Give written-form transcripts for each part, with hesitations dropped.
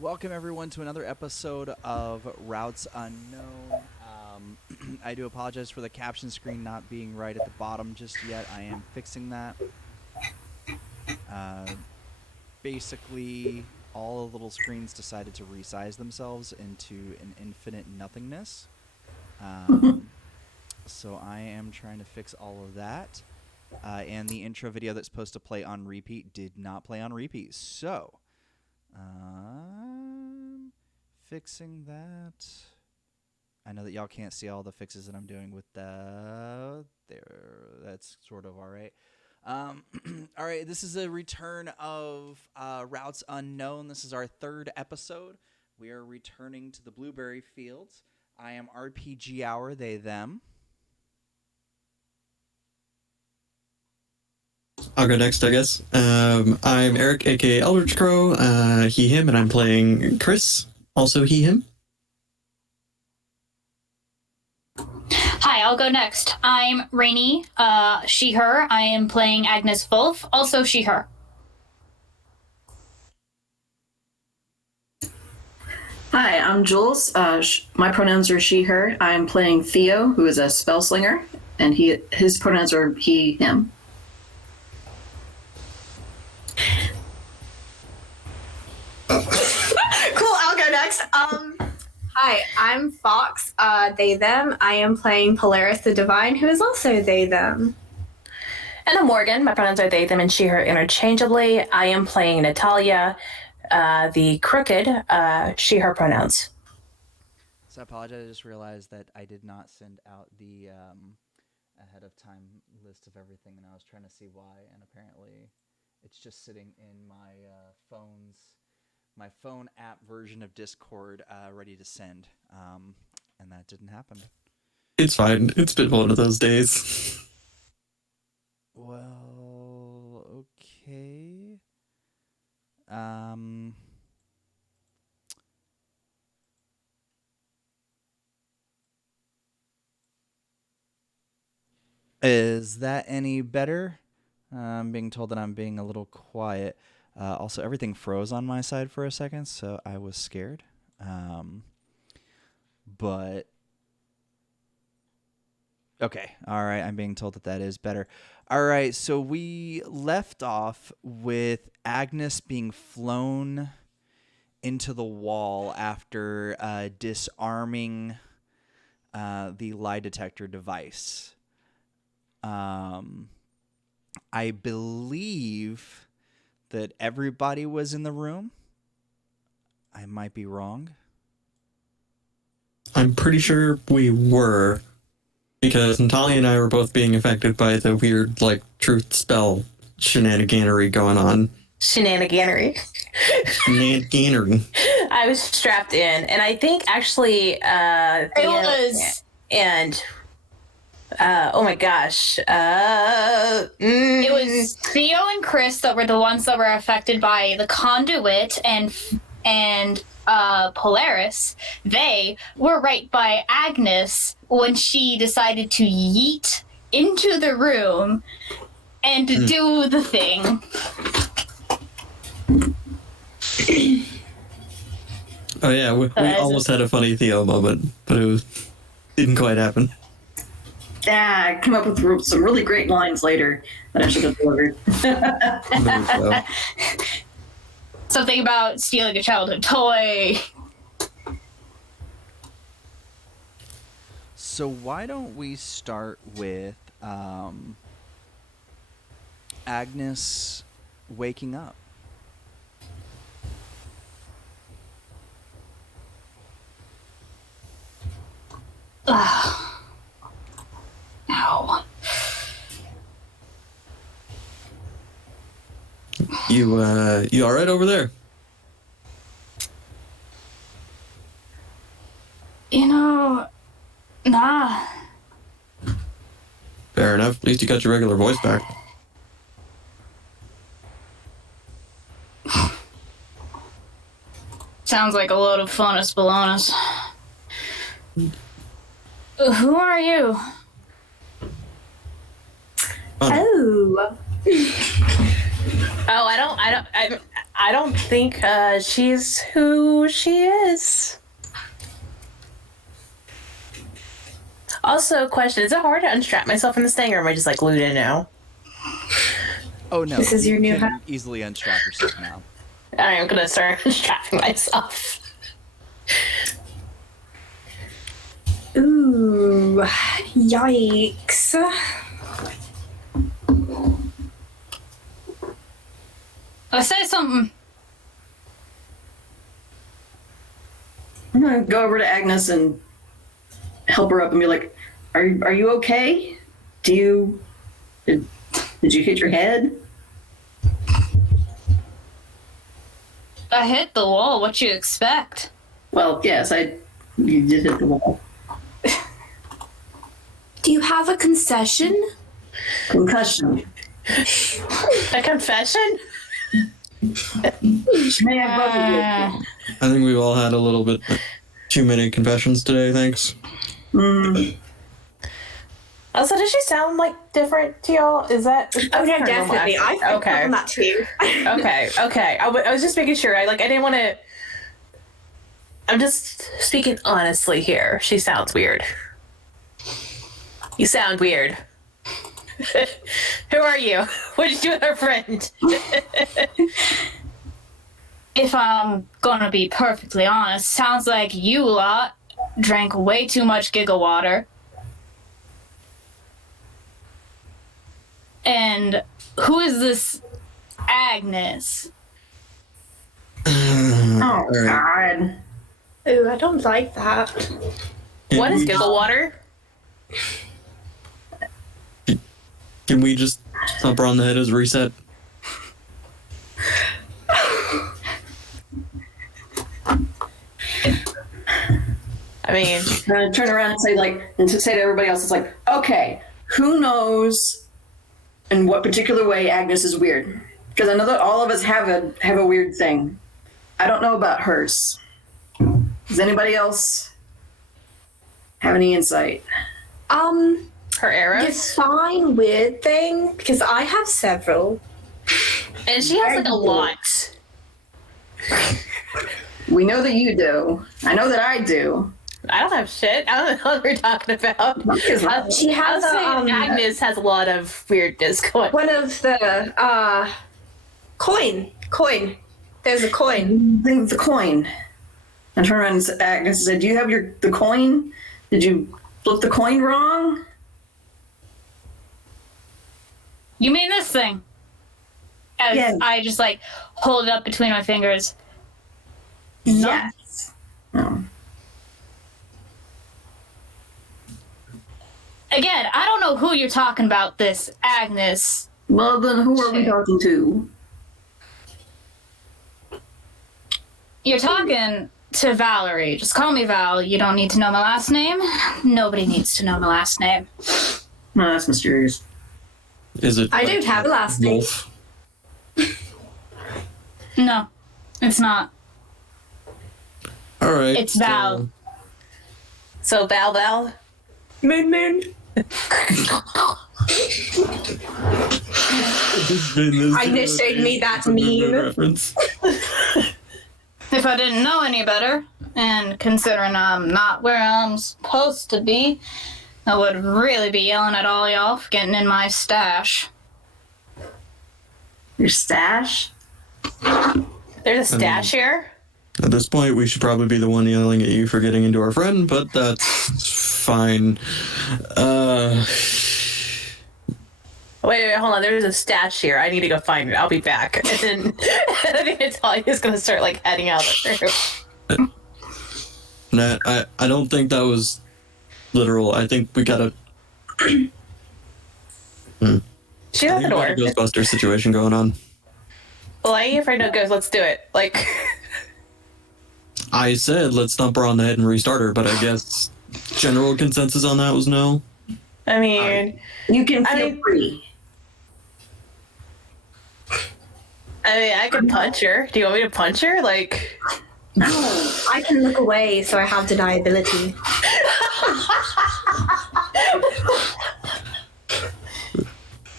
Welcome everyone to another episode of Routes Unknown. I do apologize for the caption screen not being right at the bottom just yet. I am fixing that. Basically, all the little screens decided to resize themselves into an infinite nothingness. So I am trying to fix all of that. And the intro video that's supposed to play on repeat did not play on repeat. So, fixing that. I know that y'all can't see all the fixes that I'm doing with the... There, that's sort of all right. All right, this is a return of Routes Unknown. This is our third episode. We are returning to the Blueberry Fields. I am RPGHour, they, them. I'll go next, I guess. I'm Eric, aka Eldritch Crow, he, him, and I'm playing Chris, also he, him. Hi, I'll go next. I'm Rainy, she, her. I am playing Agnes Wolf, also she, her. Hi, I'm Jules. My pronouns are she, her. I am playing Theo, who is a spell slinger, and his pronouns are he, him. Cool, I'll go next. Hi, I'm Fox, they, them. I am playing Polaris the Divine, who is also they, them. And I'm Morgan. My pronouns are they, them, and she, her interchangeably. I am playing Natalia, the crooked, she, her pronouns. So I apologize. I just realized that I did not send out the ahead of time list of everything, and I was trying to see why, and apparently it's just sitting in my phone app version of Discord, ready to send, and that didn't happen. It's fine. It's been one of those days. Well, okay. Is that any better? I'm being told that I'm being a little quiet. Also, everything froze on my side for a second, so I was scared. But okay, all right, I'm being told that that is better. All right, so we left off with Agnes being flown into the wall after disarming the lie detector device. I believe that everybody was in the room. I might be wrong. I'm pretty sure we were, because Natalia and I were both being affected by the weird, truth spell shenaniganery going on. Shenaniganery. Shenaniganery. I was strapped in, and I think actually, oh my gosh. It was Theo and Chris that were the ones that were affected by the conduit, and Polaris. They were right by Agnes when she decided to yeet into the room and do the thing. Oh yeah, we almost had a funny Theo moment, but didn't quite happen. Yeah, I come up with some really great lines later that I should have delivered. Something about stealing a childhood toy. So why don't we start with Agnes waking up? Ow. You all right over there? Nah. Fair enough. At least you got your regular voice back. Sounds like a load of funus balonus. Who are you? Oh. Oh, I don't think she's who she is. Also, question, is it hard to unstrap myself from this thing, or am I just, like, glued in now? Oh no, This is your new can hat? easily unstrap yourself now. I'm gonna start unstrapping myself. Ooh, yikes. I say something. I'm gonna go over to Agnes and help her up and be like, "Are you okay? Did you hit your head?" I hit the wall. What you expect? Well, yes, you did hit the wall. Do you have a concession? Concussion. A confession? She may have both of you. I think we've all had a little bit too many confessions today, thanks. Also, does she sound, like, different to y'all? Is that... Oh, no, her normal definitely. I accent? think Okay. on that too. Okay. I was just making sure. I didn't want to... I'm just speaking honestly here. She sounds weird. You sound weird. Who are you? What did you do with our friend? If I'm gonna be perfectly honest, sounds like you lot drank way too much Giga water. And who is this Agnes? Oh, All right. God. Ooh, I don't like that. What is Giggle water? Can we just thump her on the head as a reset? I mean, Turn around and say to everybody else, it's like, okay, who knows in what particular way Agnes is weird? Because I know that all of us have a weird thing. I don't know about hers. Does anybody else have any insight? her arrows. Define weird thing, because I have several. And she has, like, a lot. We know that you do. I know that I do. I don't have shit. I don't know what we're talking about. She has Agnes has a lot of weirdness going. one of the coin. There's a coin. The coin. And turn around and Agnes and said, "Do you have the coin? Did you flip the coin wrong?" You mean this thing? As Yes. I just like hold it up between my fingers. Yes. No. Again, I don't know who you're talking about, this Agnes. Well, then who are we talking to? You're talking to Valerie. Just call me Val. You don't need to know my last name. Nobody needs to know my last name. No, that's mysterious. Is it? I don't have a last name. Wolf? No, it's not. All right. It's Val. So Val. Moon. I just showed me that meme. Reference. If I didn't know any better, and considering I'm not where I'm supposed to be, I would really be yelling at all y'all for getting in my stash. Your stash? There's a stash here. At this point, we should probably be the one yelling at you for getting into our friend, but that's fine. Wait, hold on. There's a stash here. I need to go find it. I'll be back. And then I think Natalia's gonna start like heading out of the room. Nah, I don't think that was literal. I think we gotta. She's I at think the we got door. a Ghostbuster situation going on. Well, I ain't afraid no ghosts. Let's do it. Like, I said let's thump her on the head and restart her, but I guess general consensus on that was no. I mean, You can I feel mean- free. I could punch her. Do you want me to punch her? Like, No, I can look away, so I have deniability.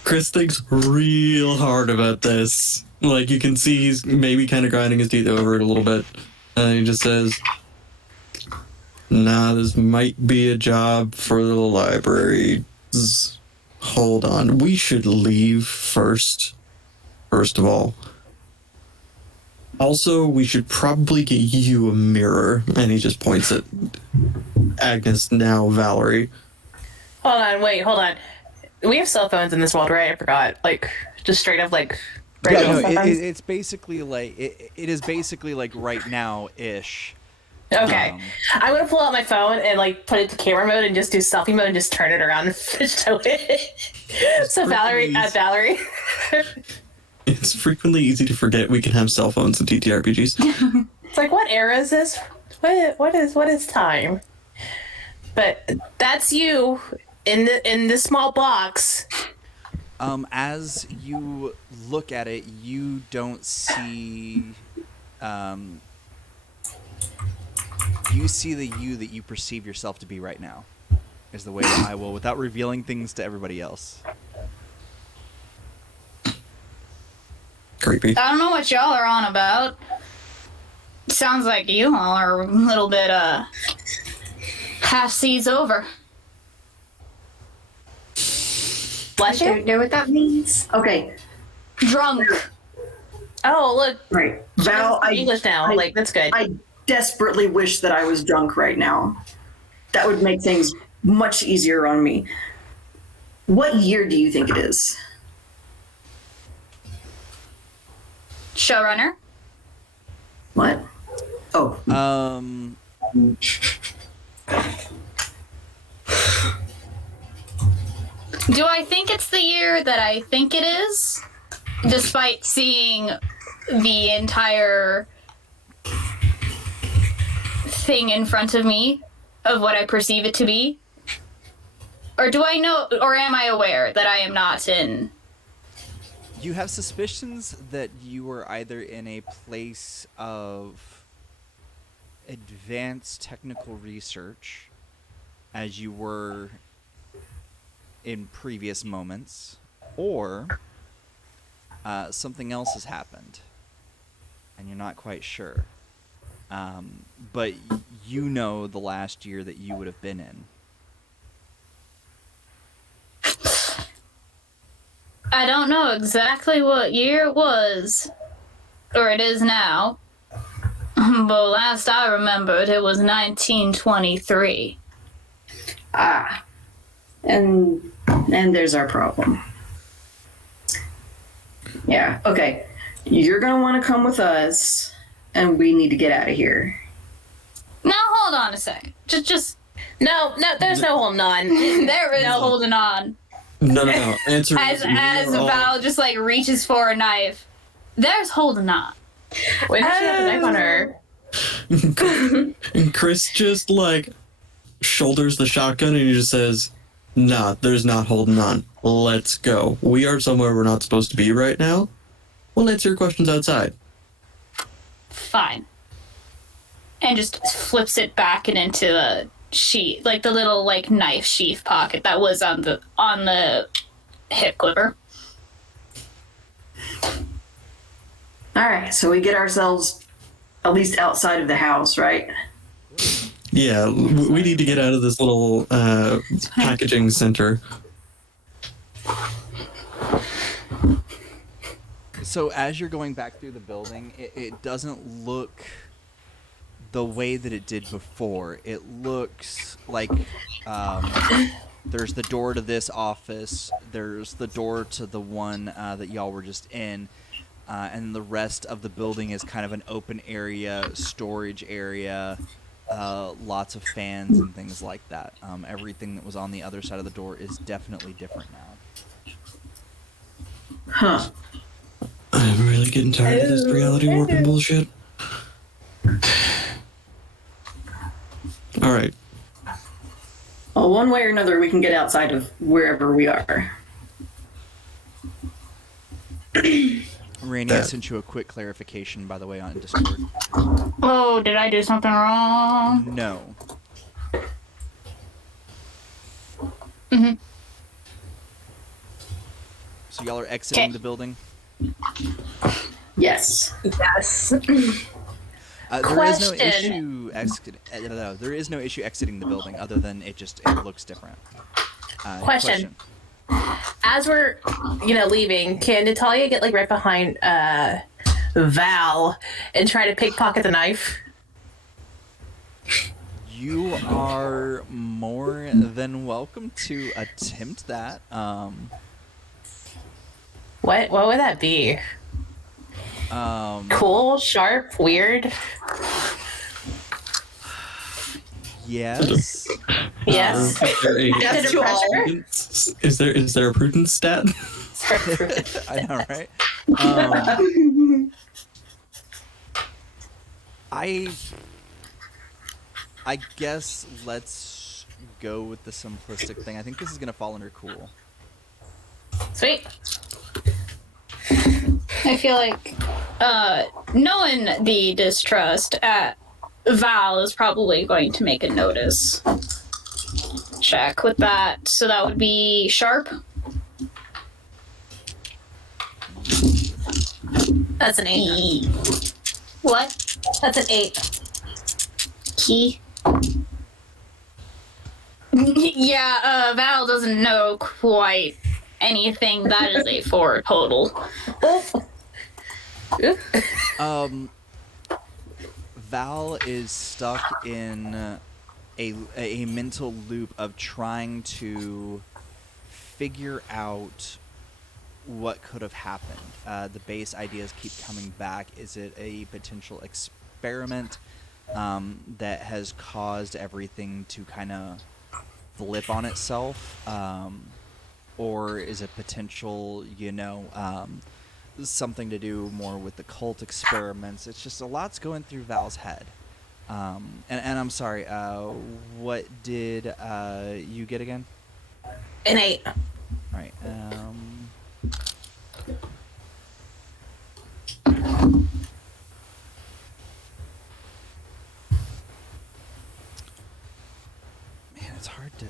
Chris thinks real hard about this. Like, you can see he's maybe kind of grinding his teeth over it a little bit. And he just says, nah, this might be a job for the library. Hold on. We should leave first. First of all. Also, we should probably get you a mirror. And he just points at Agnes, now Valerie. Hold on. We have cell phones in this world, right? I forgot. Like, just straight up, like... Yeah, regular no, cell phones? it's basically like it is basically like right now ish. Okay. I'm gonna pull out my phone and like put it to camera mode and just do selfie mode and just turn it around and show it. So Valerie, Valerie. It's frequently easy to forget we can have cell phones in TTRPGs. It's like, what era is this? What is time? But that's you in this small box. As you look at it, you don't see. You see the you that you perceive yourself to be right now. Is the way that I will, without revealing things to everybody else. Creepy. I don't know what y'all are on about. Sounds like you all are a little bit, half seas over. Bless I you. don't know what that means. Okay, Drunk. Oh, look. right. Val, English now. Like, that's good. I desperately wish that I was drunk right now. That would make things much easier on me. What year do you think it is? Showrunner. What? Oh, Do I think it's the year that I think it is? Despite seeing the entire thing in front of me of what I perceive it to be? Or do I know, or am I aware that I am not in? You have suspicions that you were either in a place of advanced technical research, as you were in previous moments, or something else has happened, and you're not quite sure. But you know the last year that you would have been in. I don't know exactly what year it was, or it is now, but last I remembered it was 1923. ah. And there's our problem. Yeah, okay. You're going to want to come with us, and we need to get out of here. Now hold on a second. Just No, there's no holding on. there is holding on. No. Answer As is Val just like reaches for a knife. There's holding on. Why does she have a knife on her? And Chris just like shoulders the shotgun and he just says, nah, there's not holding on. Let's go. We are somewhere we're not supposed to be right now. We'll answer your questions outside. Fine. And just flips it back and into the sheath, like the little like knife sheath pocket that was on the hip clipper. All right, so we get ourselves at least outside of the house, right? Yeah, we need to get out of this little packaging center. So as you're going back through the building, it doesn't look the way that it did before. It looks like there's the door to this office, there's the door to the one that y'all were just in, and the rest of the building is kind of an open area, storage area, lots of fans and things like that. Everything that was on the other side of the door is definitely different now. Huh. I'm really getting tired of this reality warping bullshit. All right. Well, one way or another, we can get outside of wherever we are. Randy, I sent you a quick clarification, by the way, on Discord. Oh, did I do something wrong? No. Mhm. So y'all are exiting Okay. the building? Yes. Yes. There is no Question. issue there is no issue exiting the building other than it looks different. Question. As we're, leaving, can Natalia get like right behind Val and try to pickpocket the knife? You are more than welcome to attempt that. What would that be? Cool, sharp, weird. Yes. Yes. Yes to all. Is there a prudence stat? I know, right? I guess let's go with the simplistic thing. I think this is gonna fall under cool. Sweet. I feel like, knowing the distrust, Val is probably going to make a notice check with that. So that would be sharp. That's an 8. What? That's an 8. Key. Yeah, Val doesn't know quite anything. That is a 4 total. Val is stuck in a mental loop of trying to figure out what could have happened. The base ideas keep coming back. Is it a potential experiment that has caused everything to kind of flip on itself? Or is it potential, something to do more with the cult experiments? It's just a lot's going through Val's head. And I'm sorry, what did you get again? An 8. Right. Man, it's hard to.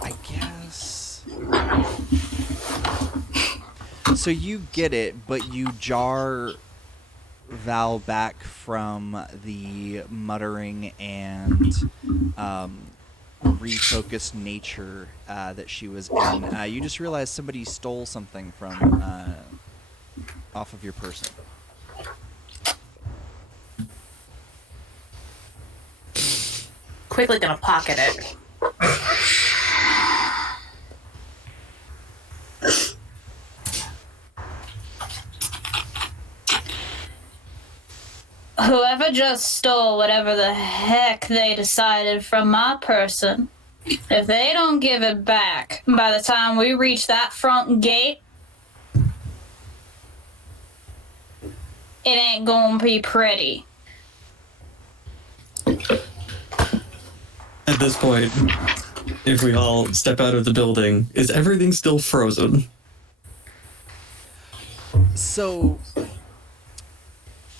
I guess. So you get it, but you jar Val back from the muttering and refocused nature that she was in. You just realized somebody stole something from off of your person. Quickly gonna pocket it. Whoever just stole whatever the heck they decided from my person, if they don't give it back by the time we reach that front gate, it ain't gonna be pretty. At this point, if we all step out of the building, is everything still frozen? So,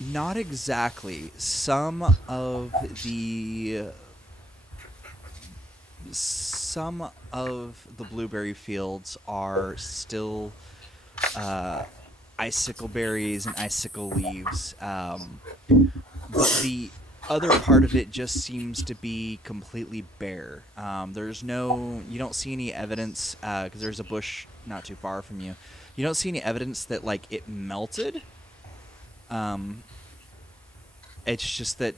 not exactly. Some of the blueberry fields are still icicle berries and icicle leaves, but the other part of it just seems to be completely bare. You don't see any evidence, because there's a bush not too far from you. You don't see any evidence that like it melted. It's just that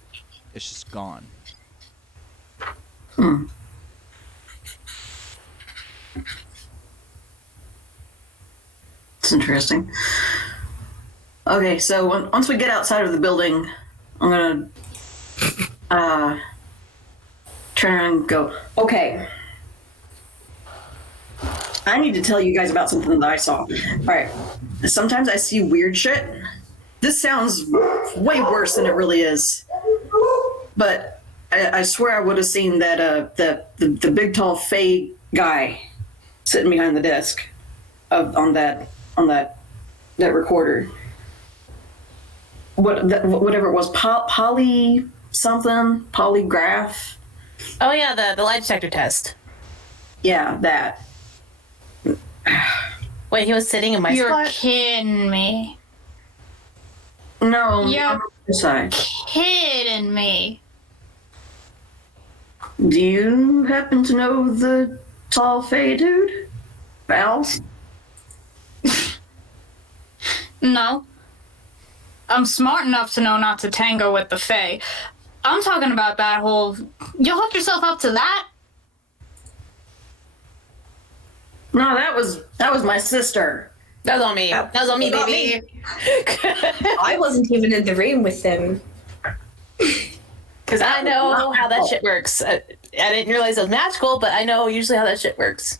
it's just gone. It's interesting. Okay, so once we get outside of the building, I'm gonna turn around and go, okay, I need to tell you guys about something that I saw. All right, sometimes I see weird shit. This sounds way worse than it really is, but I swear I would have seen that the big tall Fey guy sitting behind the desk. on that recorder. Whatever it was, poly something, polygraph. Oh yeah, the lie detector test. Yeah, that. Wait, he was sitting in my You're spot? kidding me. No, You're on the other side. kidding me. Do you happen to know the tall Fey dude? Val? No. I'm smart enough to know not to tango with the Fae. I'm talking about that whole... You hooked yourself up to that? No, that was my sister. That was on me. That was on me, Not baby. I wasn't even in the room with them. Because I know how that shit works. I didn't realize it was magical, but I know usually how that shit works.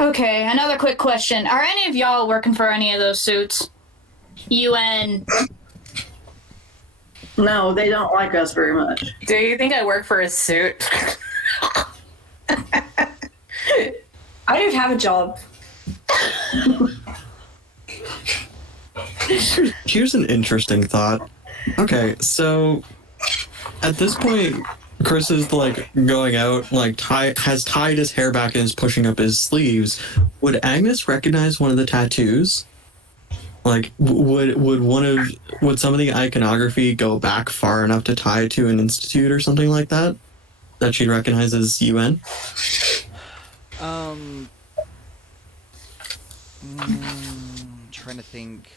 Okay, another quick question. Are any of y'all working for any of those suits? UN. No, they don't like us very much. Do you think I work for a suit? I don't have a job. Here's an interesting thought. Okay, so at this point, Chris is like going out, like has tied his hair back and is pushing up his sleeves. Would Agnes recognize one of the tattoos? Like, would some of the iconography go back far enough to tie it to an institute or something like that? That she'd recognize as UN? Trying to think.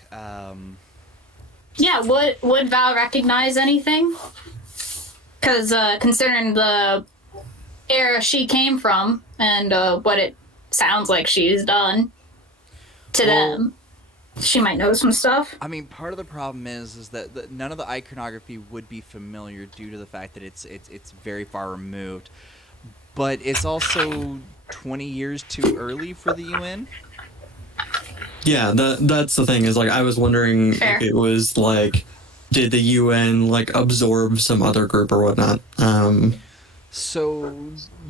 Yeah, would Val recognize anything? Because considering the era she came from and what it sounds like she's done to them, she might know some stuff. I mean, part of the problem is that none of the iconography would be familiar due to the fact that it's very far removed, but it's also 20 years too early for the UN. Yeah, that's the thing, is like I was wondering Fair. if it was like, did the UN like absorb some other group or whatnot? So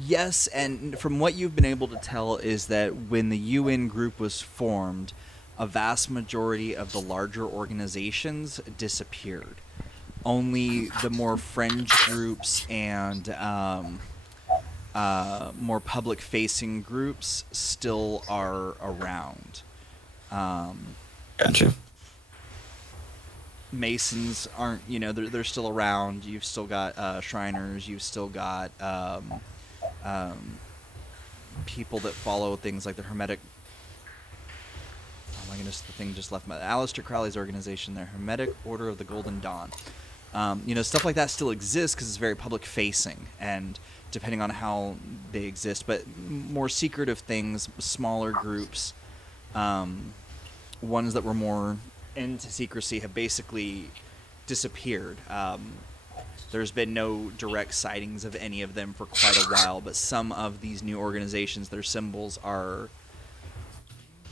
yes, and from what you've been able to tell is that when the UN group was formed, a vast majority of the larger organizations disappeared. Only the more fringe groups and more public-facing groups still are around. Gotcha. Masons aren't, they're still around. You've still got Shriners. You've still got people that follow things like the Hermetic. Oh my goodness, the thing just left my. Aleister Crowley's organization, the Hermetic Order of the Golden Dawn. Stuff like that still exists because it's very public-facing, and depending on how they exist. But more secretive things, smaller groups, ones that were more into secrecy have basically disappeared. There's been no direct sightings of any of them for quite a while, but some of these new organizations, their symbols are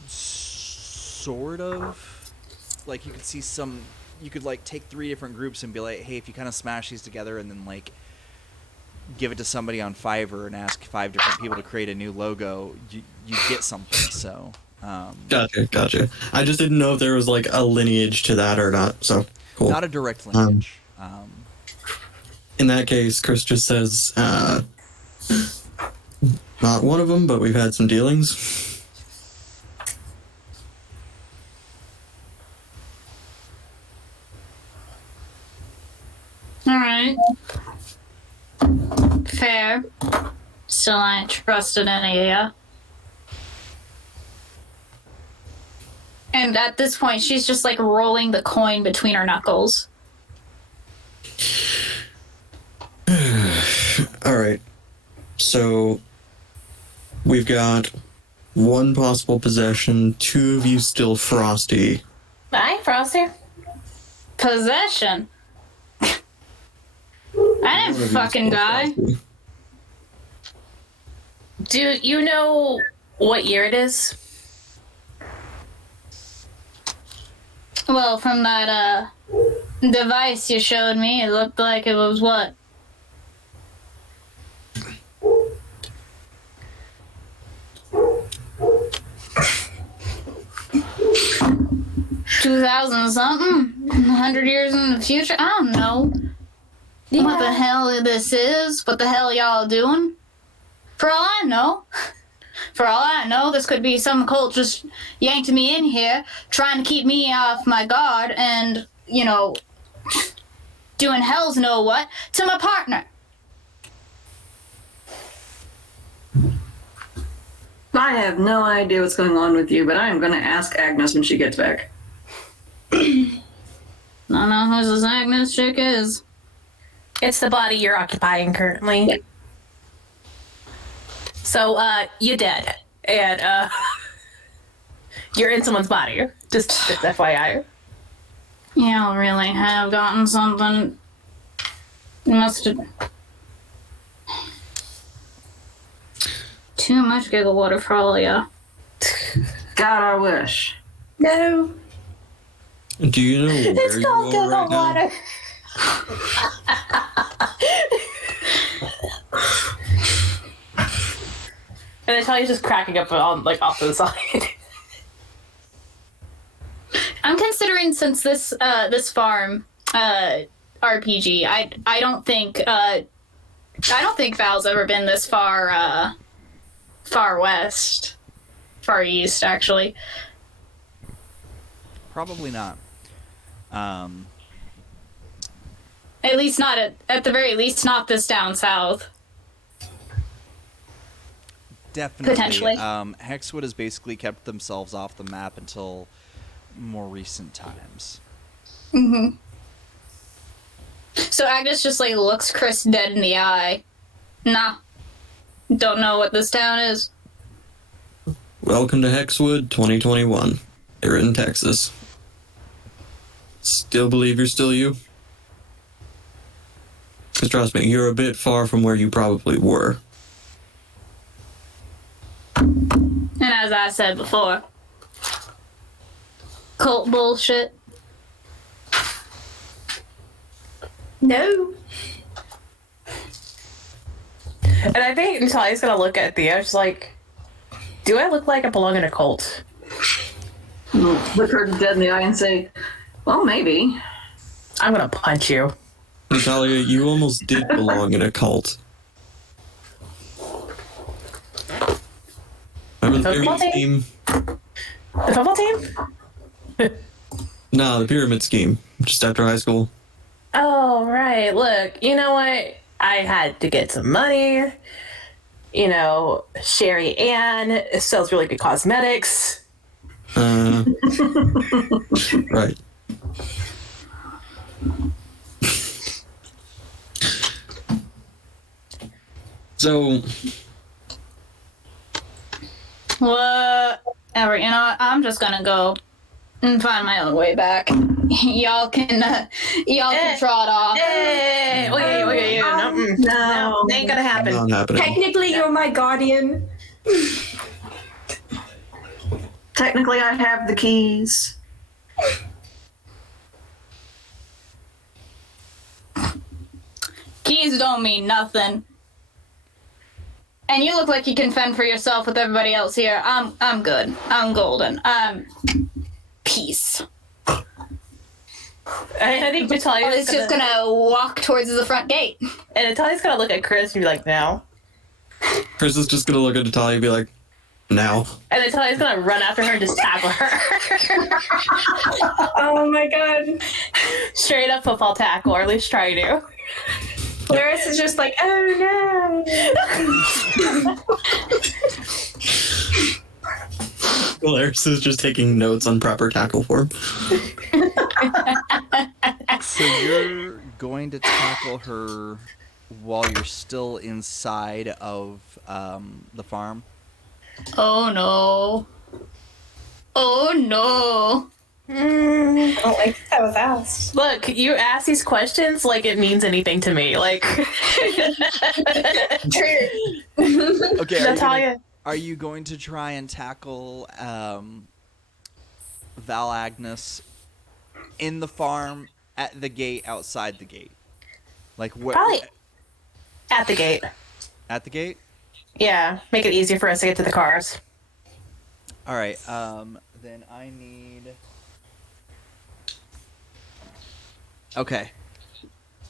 sort of like you could like take 3 different groups and be like, hey, if you kind of smash these together and then like give it to somebody on Fiverr and ask 5 different people to create a new logo, you get something. So Gotcha. I just didn't know if there was like a lineage to that or not. So cool. not a direct lineage. In that case, Chris just says, not one of them, but we've had some dealings. Alright. Fair. Still I ain't trusted any of ya. And at this point, she's just like rolling the coin between her knuckles. All right. So we've got 1 possible possession, 2 of you still frosty. Bye, Frosty. Possession. I didn't fucking die. Do you know what year it is? Well, from that device you showed me, it looked like it was what? 2000 something, 100 years in the future. I don't know what the hell this is. What the hell y'all doing? For all I know, this could be some cult just yanked me in here, trying to keep me off my guard, and doing hell's know what to my partner. I have no idea what's going on with you, but I am going to ask Agnes when she gets back. I don't know who this Agnes chick is. It's the body you're occupying currently. Yep. So, you're dead. And, you're in someone's body. Just FYI. Y'all really have gotten something. You must have. Too much giggle water for all of ya. God, I wish. No. Do you know where It's you called are giggle right now? water. And Natalia's just cracking up on, off to the side. I'm considering, since this farm RPG, I don't think Val's ever been this far west, far east actually. Probably not. At least not at the very least not this down south. Definitely. Potentially. Hexwood has basically kept themselves off the map until more recent times. Mm-hmm. So Agnes just looks Chris dead in the eye. Nah. Don't know what this town is. Welcome to Hexwood 2021. Here in Texas. Still believe you're still you? Because trust me, you're a bit far from where you probably were. And as I said before, cult bullshit. No. And I think Natalia's gonna look at Theo, she's like, do I look like I belong in a cult? Look her dead in the eye and say, well, maybe. I'm gonna punch you. Natalia, you almost did belong in a cult. Remember the Football pyramid team? scheme? The football team? Nah, the pyramid scheme. Just after high school. Oh, right. Look, you know what? I had to get some money. Sherry Ann sells really good cosmetics. Right. So, Whatever, I'm just gonna go and find my own way back. Y'all can trot off. Hey, wait, no, No. ain't gonna happen. not happening. Technically, you're my guardian. Technically, I have the keys. Keys don't mean nothing. And you look like you can fend for yourself with everybody else here. I'm good. I'm golden. Peace. I think Natalia's It's just gonna walk towards the front gate. And Natalia's gonna look at Chris and be like, no. Chris is just gonna look at Natalia and be like, now. And Natalia's gonna run after her and just tackle her. Oh my god. Straight up football tackle, or at least try to. Laris is just like, oh no. Laris is just taking notes on proper tackle form. So you're going to tackle her while you're still inside of the farm? Oh no. Oh no. I don't like that was asked. Look, you ask these questions like it means anything to me. Like, Okay, Natalia. are you going to try and tackle Val Agnes in the farm, at the gate, outside the gate? Like what? Probably at the gate. At the gate? Yeah, make it easier for us to get to the cars. All right. Then I need Okay.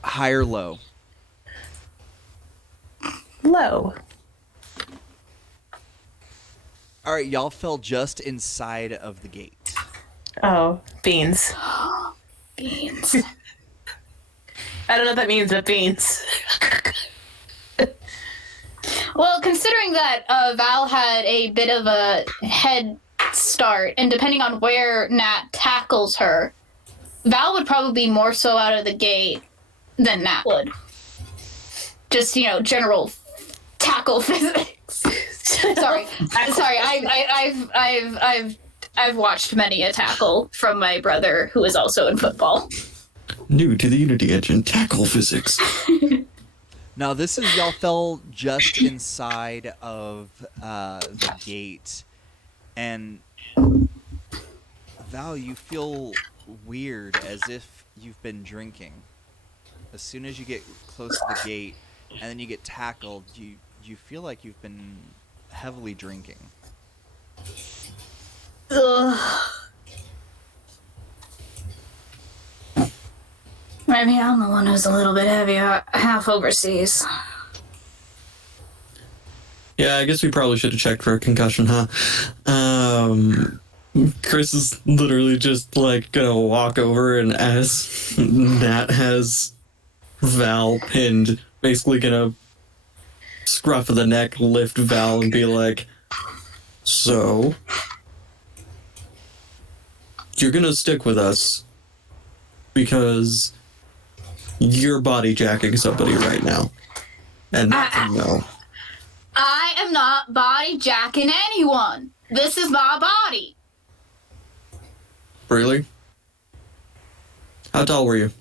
High or low? Low. All right, y'all fell just inside of the gate. Oh, beans. Beans. I don't know what that means, but beans. Well, considering that Val had a bit of a head start, and depending on where Nat tackles her, Val would probably be more so out of the gate than Nat would. Just, general tackle physics. Sorry. I've watched many a tackle from my brother, who is also in football. New to the Unity engine, tackle physics. Now, this is y'all fell just inside of the gate, and Val, you feel weird, as if you've been drinking. As soon as you get close to the gate, and then you get tackled, you feel like you've been heavily drinking. Ugh. Maybe I'm the one who's a little bit heavy, half overseas. Yeah, I guess we probably should have checked for a concussion, huh? Chris is literally just like gonna walk over, and as Nat has Val pinned, basically gonna scruff of the neck, lift Val, and be like, "So, you're gonna stick with us because you're body jacking somebody right now, and that's a no." I am not body jacking anyone. This is my body. Really? How tall were you?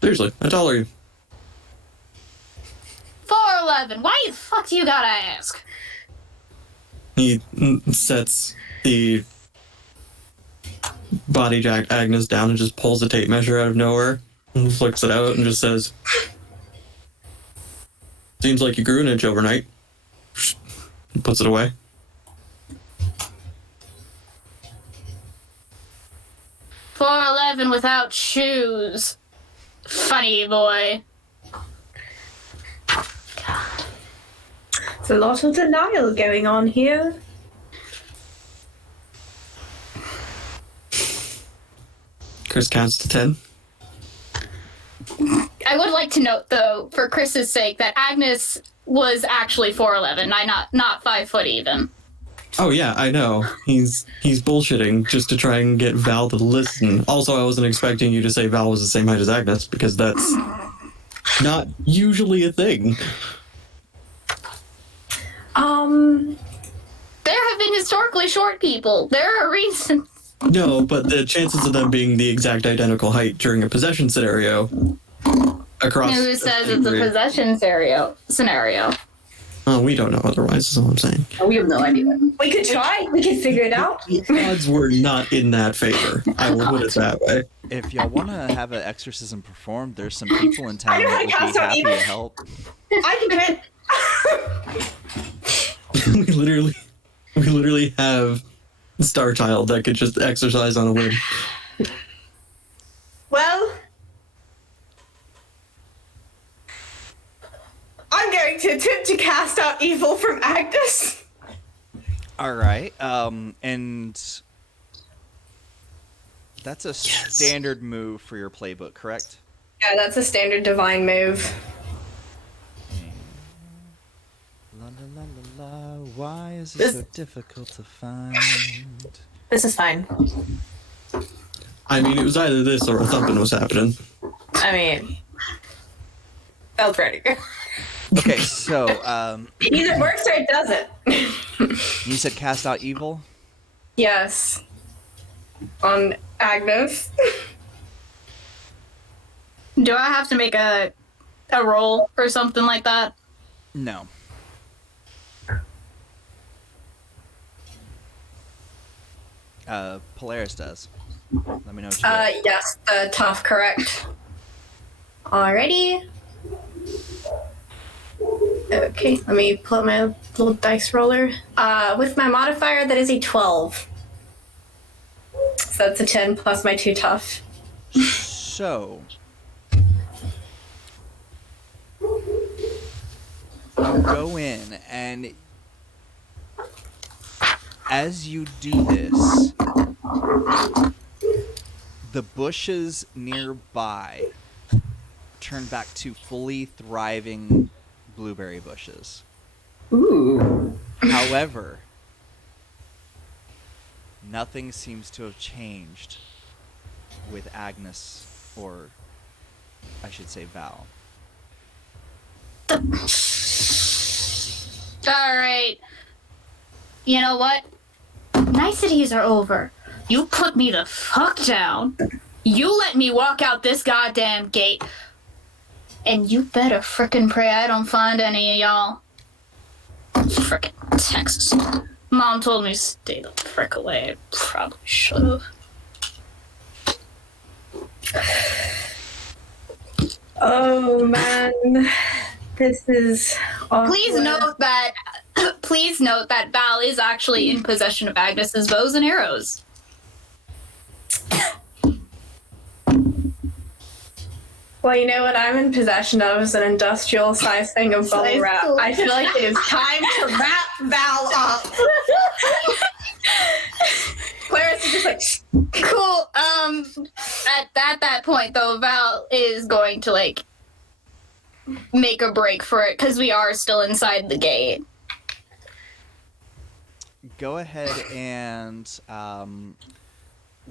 Seriously, how tall are you? 4'11". Why the fuck do you gotta ask? He sets the body jack Agnes down and just pulls the tape measure out of nowhere and flicks it out and just says, "Seems like you grew an inch overnight." And puts it away. .4'11" without shoes. Funny boy. There's a lot of denial going on here. Chris counts to 10. I would like to note, though, for Chris's sake, that Agnes was actually 4'11", not 5 foot even. Oh yeah, I know. He's bullshitting just to try and get Val to listen. Also, I wasn't expecting you to say Val was the same height as Agnes, because that's not usually a thing. There have been historically short people. There are reasons. No, but the chances of them being the exact identical height during a possession scenario across... Who says it's a possession scenario? Oh, we don't know otherwise, is all I'm saying. We have no idea. We could try. We could figure it out. The odds were not in that favor. I will put it that way. If y'all want to have an exorcism performed, there's some people in town I know that I would be cast out happy evil. to help. I can we literally have Star Child that could just exercise on a whim. Well, I'm going to attempt to cast out evil from Agnes. All right, and that's a standard move for your playbook, correct? Yeah, that's a standard divine move. La la la la la. Why is it so difficult to find? This is fine. I mean, it was either this or a thumping was happening. I mean, that was ready. Okay, so Either works or it doesn't. you said cast out evil. Yes. On Agnes. Do I have to make a roll or something like that? No. Polaris does. Let me know what you get. Yes, the tough, correct. Alrighty. Okay, let me pull up my little dice roller. With my modifier, that is a 12. So that's a 10 plus my 2 tough. So, you go in, and as you do this, the bushes nearby turn back to fully thriving blueberry bushes. Ooh. However, nothing seems to have changed with Agnes, or I should say Val. Alright. You know what? Niceties are over. You put me the fuck down. You let me walk out this goddamn gate. And you better frickin' pray I don't find any of y'all. Frickin' Texas. Mom told me to stay the frick away. I probably should've. Oh man, this is awkward. Please note that Val is actually in possession of Agnes's bows and arrows. Well, you know what I'm in possession of is an industrial-sized thing of bubble wrap. I feel like it is time to wrap Val up. Clarice is just like, Cool. At that point though, Val is going to like make a break for it because we are still inside the gate. Go ahead and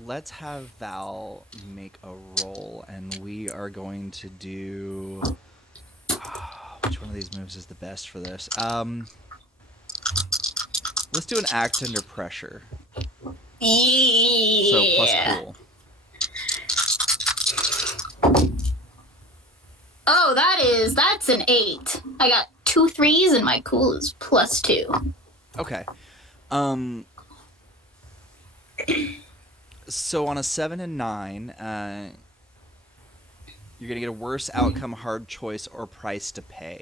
let's have Val make a roll, and we are going to do. Which one of these moves is the best for this? Let's do an act under pressure. Yeah. So plus cool. Oh, that's an 8. I got 2 3s and my cool is +2. Okay. So on a 7 and 9, you're gonna get a worse outcome, hard choice, or price to pay.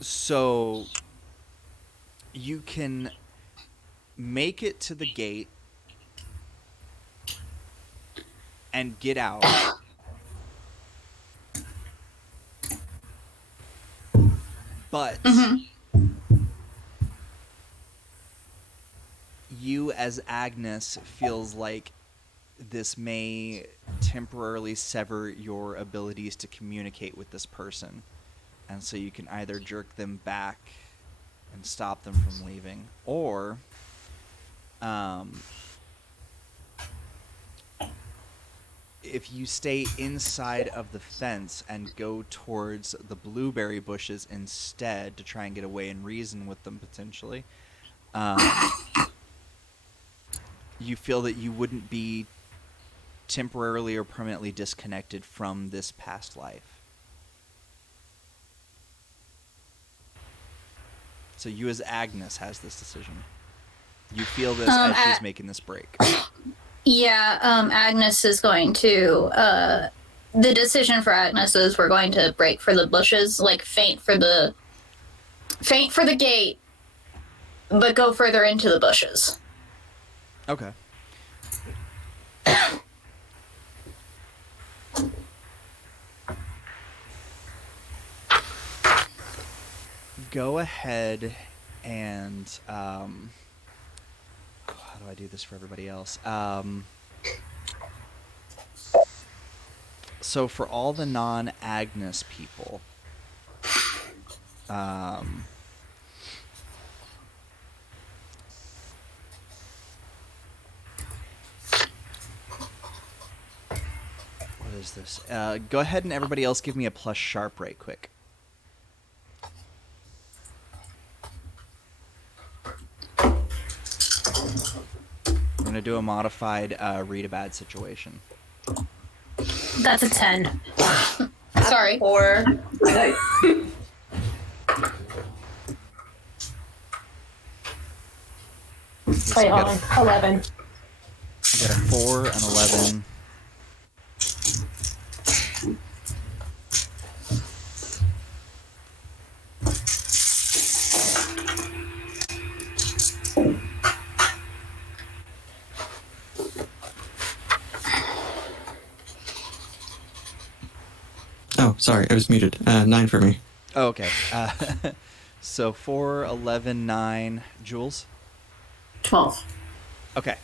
So you can make it to the gate and get out. But you as Agnes feels like this may temporarily sever your abilities to communicate with this person. And so you can either jerk them back and stop them from leaving, or if you stay inside of the fence and go towards the blueberry bushes instead to try and get away and reason with them potentially, you feel that you wouldn't be temporarily or permanently disconnected from this past life. So you as Agnes has this decision. You feel this as she's making this break. Yeah, Agnes is going to, the decision for Agnes is we're going to break for the bushes, like feint for the gate, but go further into the bushes. Okay. Go ahead and how do I do this for everybody else? So for all the non-Agnes people, what is this? Go ahead and everybody else give me a plus sharp right quick. I'm going to do a modified read a bad situation. That's a 10. Sorry. or Wait, hold on. 11. I got a 4, an 11. Oh, sorry, I was muted. 9 for me. Oh, okay. So 4, 11, 9. Jules? 12. Okay.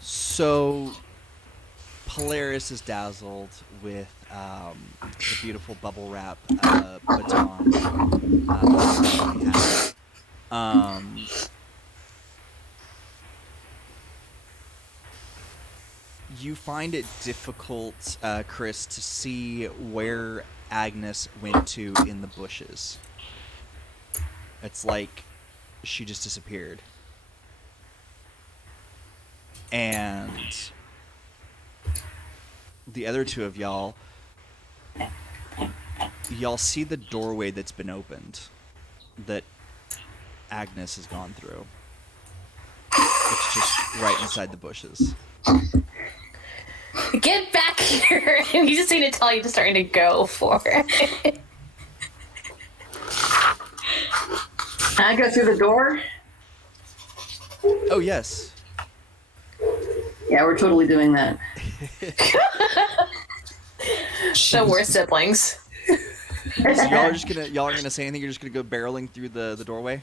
So Polaris is dazzled with the beautiful bubble wrap baton. That we have. You find it difficult, Chris, to see where Agnes went to in the bushes. It's like she just disappeared. And the other two of y'all see the doorway that's been opened that Agnes has gone through. It's just right inside the bushes. Get back here! And you just need to tell you to starting to go for it. Can I go through the door? Oh, yes. Yeah, we're totally doing that. The worst siblings. So y'all are gonna say anything? You're just gonna go barreling through the doorway?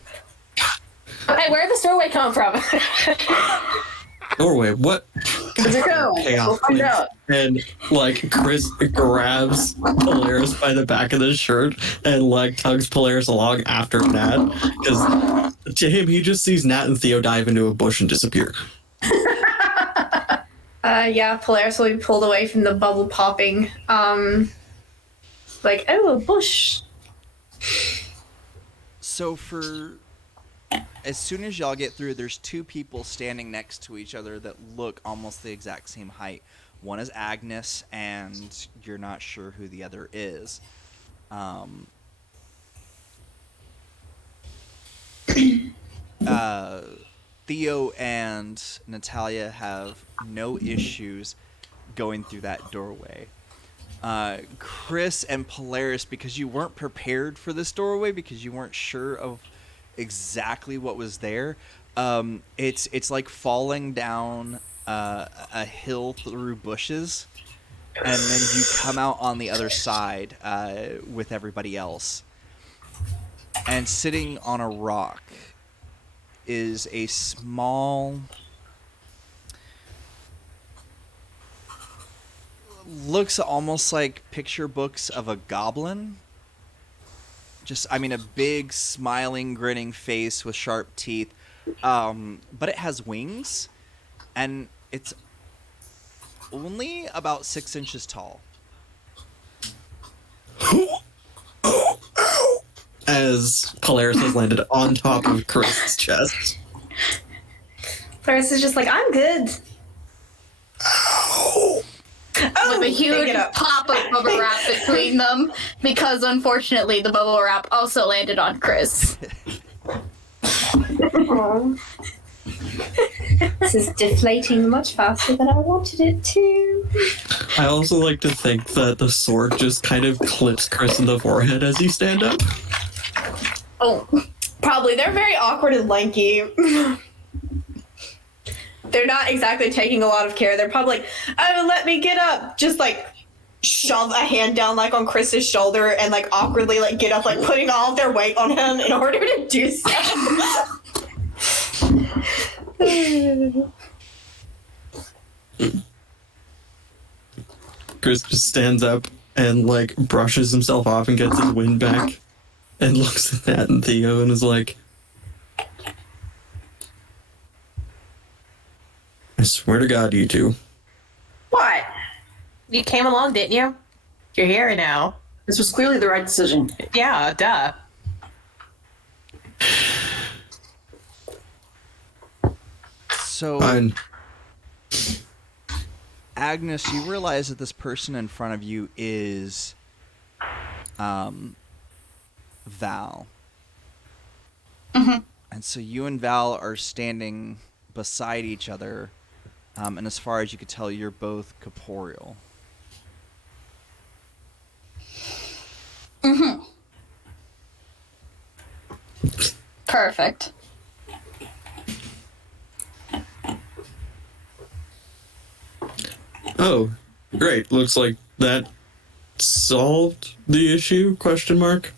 Hey, where did this doorway come from? Doorway, what? Where's it go? Chaos, We'll find please. out. And like Chris grabs Polaris by the back of the shirt and like tugs Polaris along after Nat, because to him he just sees Nat and Theo dive into a bush and disappear. Yeah, Polaris will be pulled away from the bubble popping. Like, oh, a bush. So as soon as y'all get through, there's two people standing next to each other that look almost the exact same height. One is Agnes, and you're not sure who the other is. Theo and Natalia have no issues going through that doorway. Chris and Polaris, because you weren't prepared for this doorway, because you weren't sure of exactly what was there, it's like falling down a hill through bushes, and then you come out on the other side with everybody else. And sitting on a rock is a small, looks almost like picture books of a goblin. A big, smiling, grinning face with sharp teeth. But it has wings, and it's only about 6 inches tall. As Polaris has landed on top of Chris's chest. Polaris is just like, I'm good. With a huge it up. pop of bubble wrap between them, because unfortunately the bubble wrap also landed on Chris. This is deflating much faster than I wanted it to. I also like to think that the sword just kind of clips Chris in the forehead as you stand up. Oh, probably. They're very awkward and lanky. They're not exactly taking a lot of care. They're probably like, oh, let me get up. Just like shove a hand down like on Chris's shoulder and like awkwardly like get up, like putting all of their weight on him in order to do so. Chris just stands up and like brushes himself off and gets his wind back and looks at Nat and Theo and is like, I swear to God, you two. What? You came along, didn't you? You're here now. This was clearly the right decision. Yeah, duh. So, Fine. Agnes, you realize that this person in front of you is Val. Mm-hmm. And so you and Val are standing beside each other, and as far as you could tell, you're both corporeal. Mm-hmm. Perfect. Oh, Great. Looks like that solved the issue? Question mark.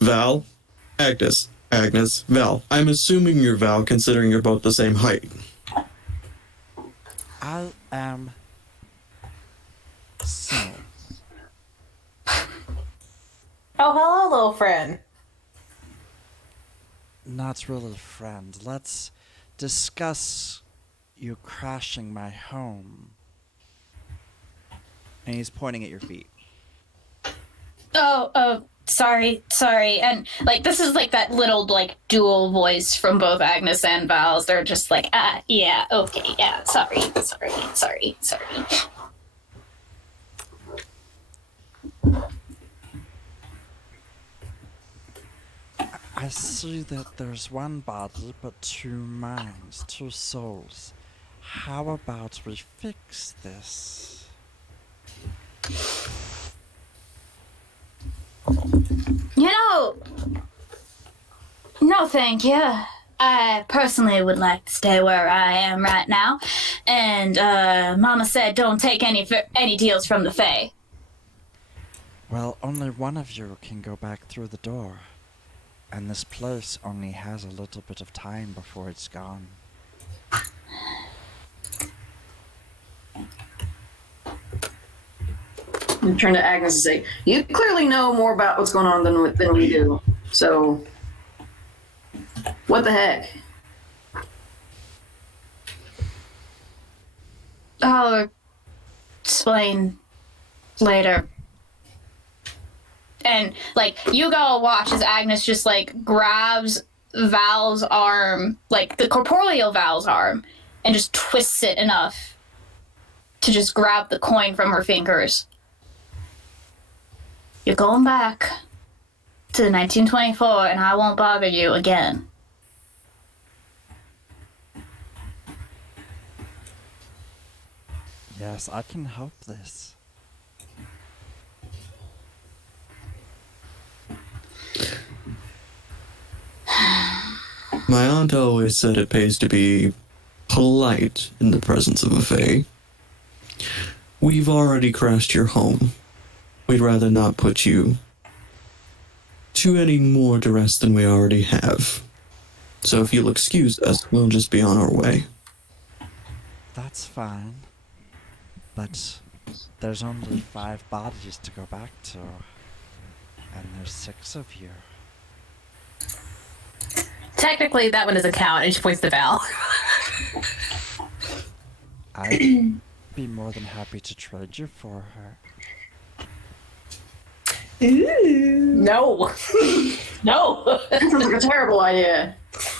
Val, Agnes, Val. I'm assuming you're Val, considering you're both the same height. I am Sino. Oh, hello, little friend. Not really a friend. Let's discuss you crashing my home. And he's pointing at your feet. Oh, sorry. And like this is like that little like dual voice from both Agnes and Val's. They're just like, yeah, okay, yeah, sorry. I see that there's one body but two minds, two souls. How about we fix this? You know, no thank you. I personally would like to stay where I am right now. And Mama said don't take any deals from the Fae. Well, only one of you can go back through the door. And this place only has a little bit of time before it's gone. I'm turn to Agnes and say, "You clearly know more about what's going on than we do. So, what the heck?" I'll explain later. And like you go watch as Agnes just like grabs Val's arm, like the corporeal Val's arm, and just twists it enough to just grab the coin from her fingers. You're going back to 1924 and I won't bother you again. Yes, I can help this. My aunt always said it pays to be polite in the presence of a fae. We've already crashed your home. We'd rather not put you to any more duress than we already have. So if you'll excuse us, we'll just be on our way. That's fine. But there's only 5 bodies to go back to. And there's 6 of you. Technically, that one doesn't count, and she points to Val. I'd be more than happy to trade you for her. No. No. That sounds like a terrible idea.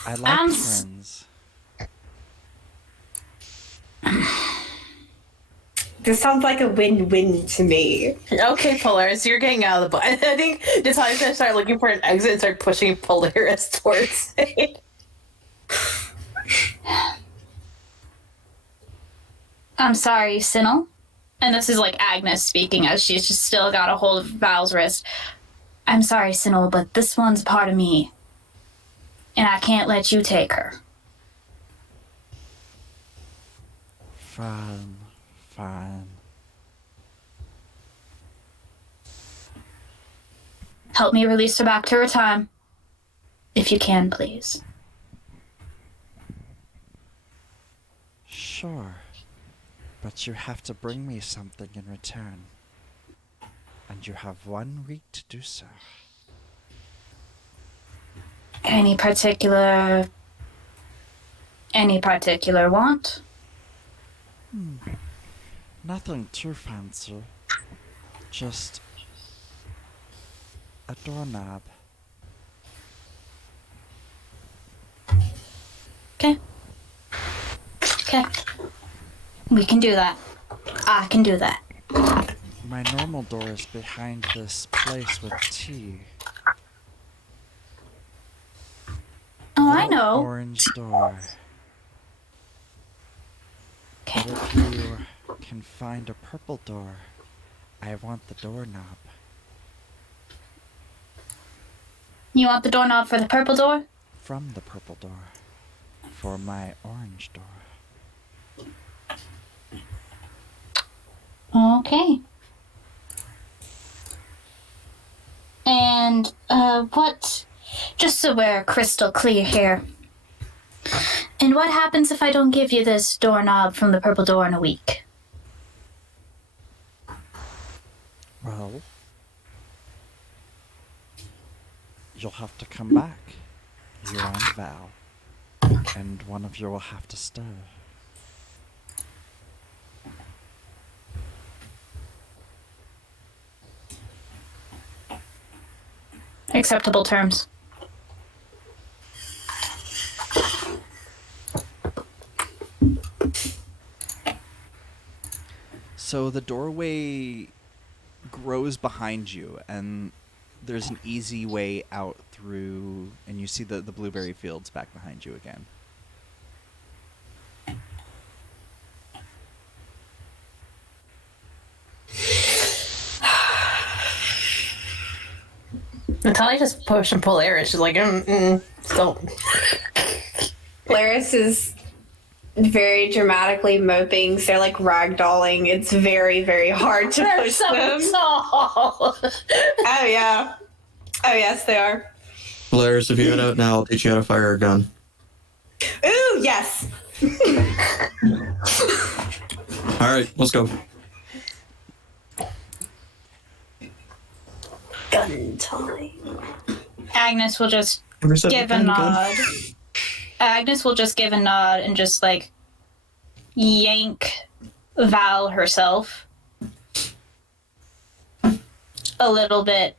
I like friends. This sounds like a win-win to me. Okay, Polaris, you're getting out of the boat. I think Natalia's gonna start looking for an exit and start pushing Polaris towards it. I'm sorry, Sinel. And this is like Agnes speaking as she's just still got a hold of Val's wrist. I'm sorry, Sinel, but this one's part of me. And I can't let you take her. Fine. Help me release her back to her time. If you can, please. Sure. But you have to bring me something in return. And you have 1 week to do so. Any particular want? Nothing too fancy. Just a doorknob. Okay. We can do that. I can do that. My normal door is behind this place with tea. Oh, I know. Orange door. Okay. But if you can find a purple door, I want the doorknob. You want the doorknob for the purple door? From the purple door. for my orange door. Okay. And, what... Just so we're crystal clear here. And what happens if I don't give you this doorknob from the purple door in a week? Well, you'll have to come back. You and Val. And one of you will have to stir. Acceptable terms. So the doorway grows behind you, and there's an easy way out through, and you see the blueberry fields back behind you again. Natalia just pushed and pulled Eris. She's like, don't. Laris is very dramatically moping. So they're like ragdolling. It's very, very hard to They're push so them. tall. Oh, yeah. Oh, yes, they are. Polaris, if you head out now, I'll teach you how to fire a gun. Ooh, yes. All right, let's go. Gun time. Agnes will just Ever said give a gun? nod. Agnes will just give a nod and just, like, yank Val herself a little bit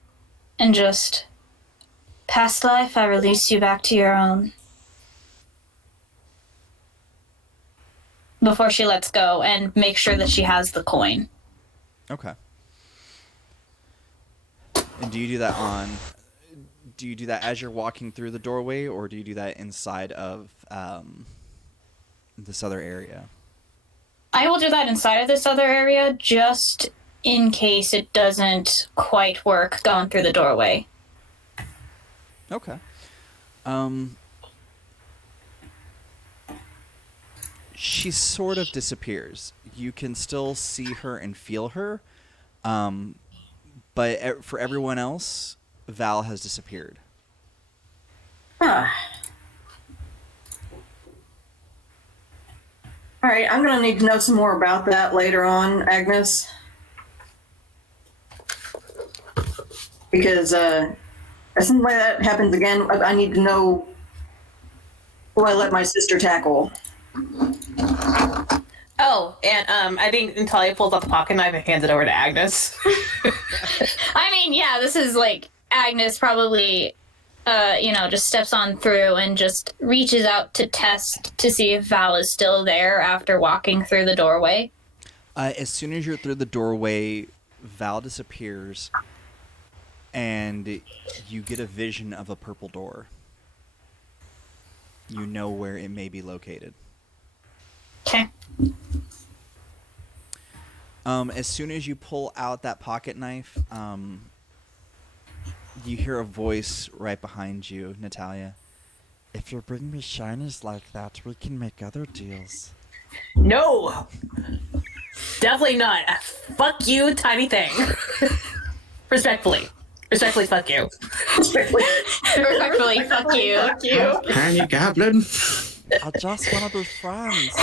and just, past life, I release you back to your own. Before she lets go and make sure that she has the coin. Okay. And do you do that as you're walking through the doorway, or do you do that inside of this other area? I will do that inside of this other area just in case it doesn't quite work going through the doorway. Okay. She sort of disappears. You can still see her and feel her, but for everyone else, Val has disappeared. Huh. All right, I'm going to need to know some more about that later on, Agnes. Because if something like that happens again, I need to know who I let my sister tackle. Oh, and I think Natalia pulls out the pocket knife and hands it over to Agnes. I mean, yeah, this is like Agnes probably, just steps on through and just reaches out to test to see if Val is still there after walking through the doorway. As soon as you're through the doorway, Val disappears, and you get a vision of a purple door. You know where it may be located. Okay. As soon as you pull out that pocket knife, you hear a voice right behind you, Natalia. If you bring me shinies like that, we can make other deals. No! Definitely not. Fuck you, tiny thing. Respectfully. Respectfully, fuck you. Respectfully, fuck you. Fuck you. Tiny goblin. I just want to be friends.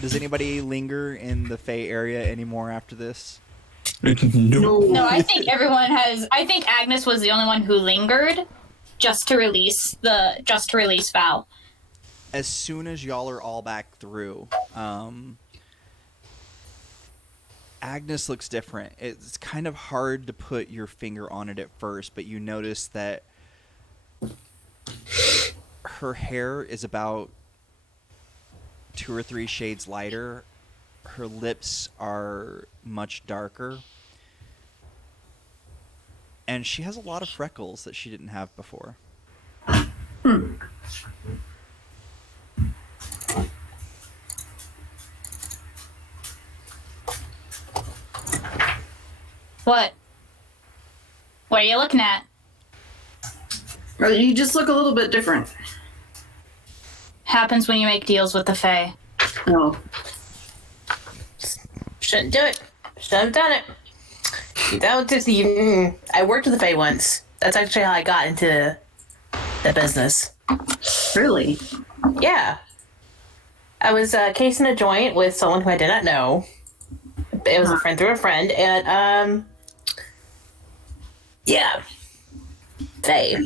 Does anybody linger in the Fey area anymore after this? No, I think I think Agnes was the only one who lingered just to release Val. As soon as y'all are all back through, Agnes looks different. It's kind of hard to put your finger on it at first, but you notice that her hair is about 2 or 3 shades lighter. Her lips are much darker. And she has a lot of freckles that she didn't have before. What? What are you looking at? Or you just look a little bit different. Happens when you make deals with the Fae. No. Shouldn't do it. Should have done it. You don't just even. I worked with the Fae once. That's actually how I got into the business. Really? Yeah. I was casing a joint with someone who I did not know. It was a friend through a friend, and yeah. Fae.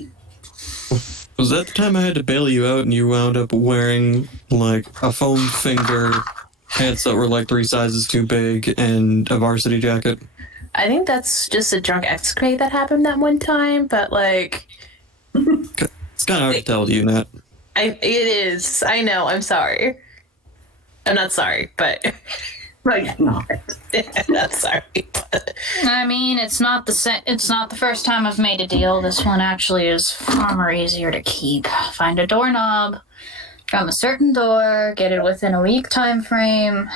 Was that the time I had to bail you out and you wound up wearing like a foam finger, pants that were like 3 sizes too big, and a varsity jacket? I think that's just a drunk escapade that happened that one time, but like, It's kind of hard to tell, you, Nat. it is. I know. I'm sorry. I'm not sorry, but Like, no. not sorry. But I mean, it's not the first time I've made a deal. This one actually is far more easier to keep. Find a doorknob from a certain door, get it within a week time frame.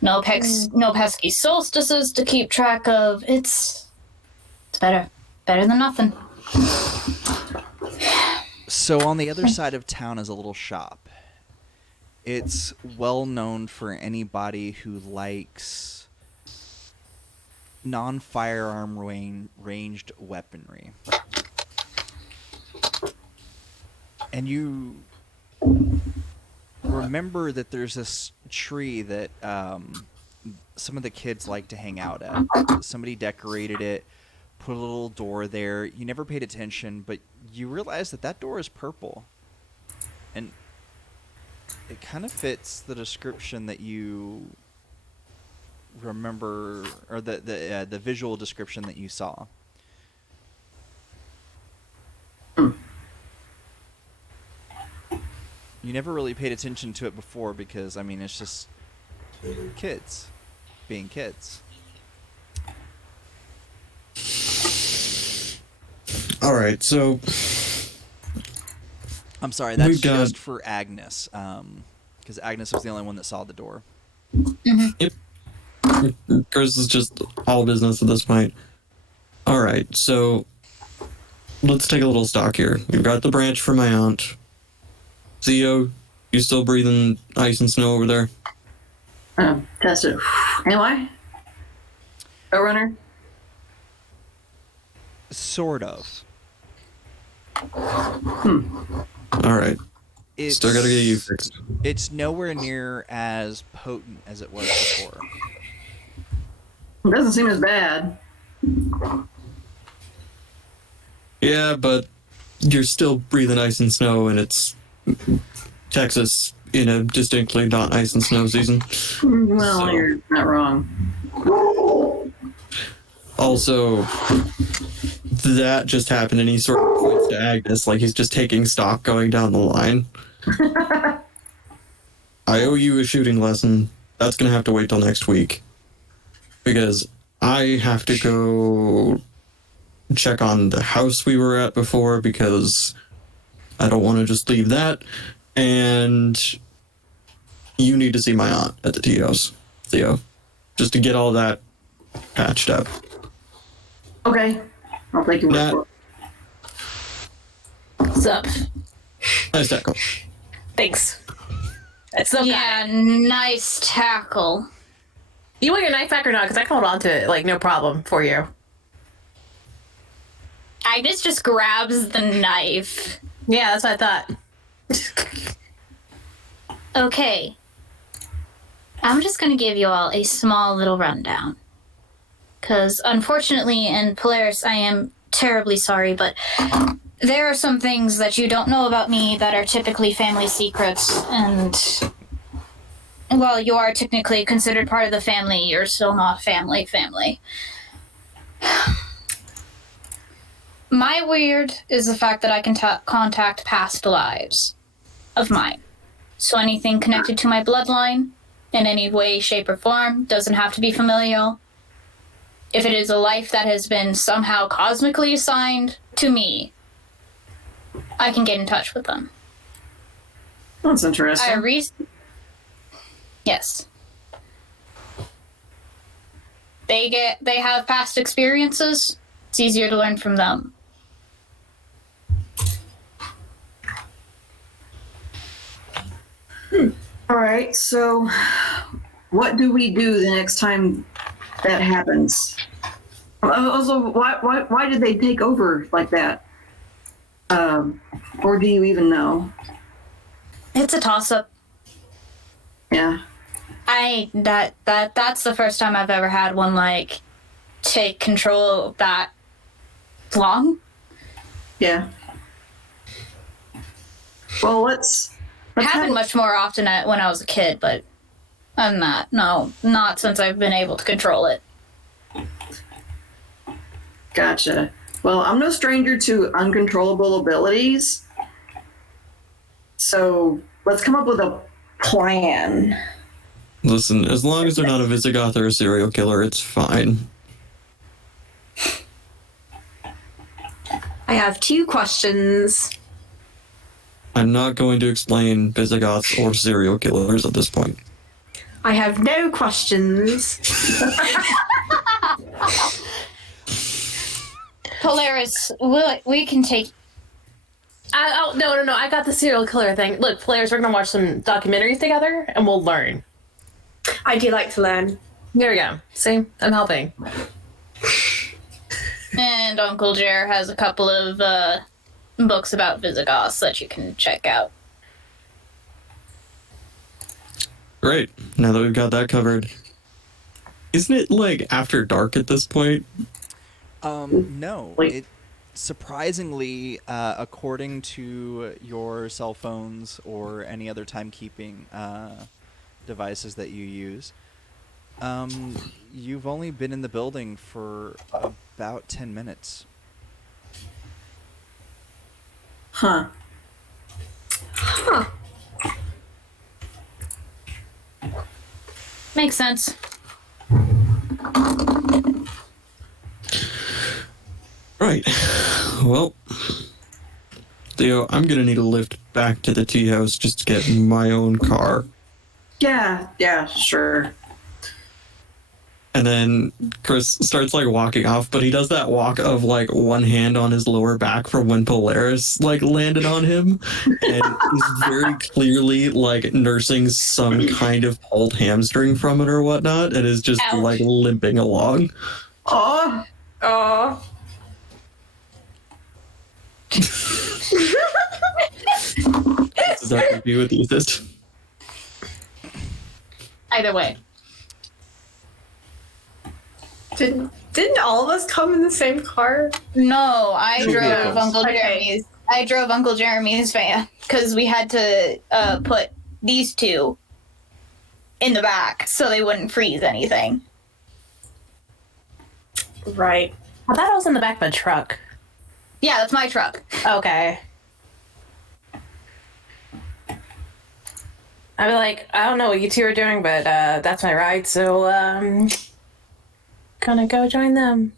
No pesky solstices to keep track of. It's better than nothing. So on the other side of town is a little shop. It's well known for anybody who likes non-firearm ranged weaponry. And you remember that there's this tree that some of the kids like to hang out at. Somebody decorated it, put a little door there. You never paid attention, but you realize that door is purple. And it kind of fits the description that you remember, or the visual description that you saw. You never really paid attention to it before because, I mean, it's just kids being kids. All right, so I'm sorry, that's We've got- just for Agnes, because Agnes was the only one that saw the door. Chris is just all business at this point. All right, so let's take a little stock here. We've got the branch from my aunt. Theo, you still breathing ice and snow over there? Test it. Anyway? Go runner? Sort of. All right, It's, still gotta get you fixed. It's nowhere near as potent as it was before. It doesn't seem as bad. Yeah, but you're still breathing ice and snow, and it's Texas in a distinctly not ice and snow season. Well, So- you're not wrong. Also, that just happened, and he sort of points to Agnes like he's just taking stock going down the line. I owe you a shooting lesson. That's gonna have to wait till next week. Because I have to go check on the house we were at before, because I don't want to just leave that. And you need to see my aunt at the Tito's, Theo, just to get all that patched up. Okay. I'll take your word That- for it. what's up? Nice tackle. Thanks. It's so Yeah, nice tackle. You want your knife back or not? Because I can hold on to it, like, no problem for you. Agnes just grabs the knife. Yeah, that's what I thought. Okay. I'm just going to give you all a small little rundown. Because unfortunately, in Polaris, I am terribly sorry, but there are some things that you don't know about me that are typically family secrets, and while you are technically considered part of the family, you're still not family. My weird is the fact that I can contact past lives of mine. So anything connected to my bloodline in any way, shape, or form doesn't have to be familial. If it is a life that has been somehow cosmically assigned to me, I can get in touch with them. That's interesting. Yes. They have past experiences. It's easier to learn from them. All right, so what do we do the next time that happens? Also, why did they take over like that? Or do you even know? It's a toss-up. Yeah. That's the first time I've ever had one like take control that long. Yeah. Well, let's Happened much more often when I was a kid, but I'm not. No, not since I've been able to control it. Gotcha. Well, I'm no stranger to uncontrollable abilities. So let's come up with a plan. Listen, as long as they're not a Visigoth or a serial killer, it's fine. I have 2 questions. I'm not going to explain Visigoths or serial killers at this point. I have no questions. Polaris, we can take. No. I got the serial killer thing. Look, players, we're gonna watch some documentaries together, and we'll learn. I do like to learn. There we go. See, I'm helping. And Uncle Jer has a couple of books about Visigoths that you can check out. Great. Now that we've got that covered. Isn't it like after dark at this point? No. Wait. It surprisingly, according to your cell phones or any other timekeeping devices that you use, you've only been in the building for about 10 minutes. Huh. Makes sense. Right. Well, Theo, I'm gonna need a lift back to the tea house just to get my own car. Yeah, sure. And then Chris starts like walking off, but he does that walk of like one hand on his lower back from when Polaris like landed on him, and he's very clearly like nursing some kind of pulled hamstring from it or whatnot, and is just Ouch. like limping along. Oh, Does that review with the assist? Either way. Didn't all of us come in the same car? No, I Two drove vehicles. Uncle Okay. Jeremy's. I drove Uncle Jeremy's van because we had to put these two in the back so they wouldn't freeze anything. Right. I thought I was in the back of a truck. Yeah, that's my truck. Okay. I'd be like, I don't know what you two are doing, but that's my ride, so gonna go join them.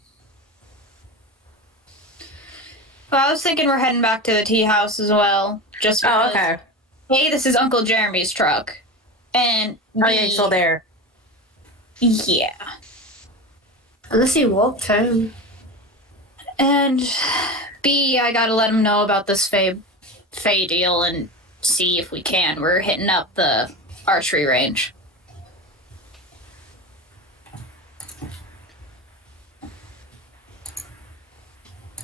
Well, I was thinking we're heading back to the tea house as well. Just Oh, because, okay. A, this is Uncle Jeremy's truck. And B, Oh, yeah, you're still there. Yeah. Unless he walked home. And B, I gotta let him know about this Fae deal and see if we can. We're hitting up the archery range.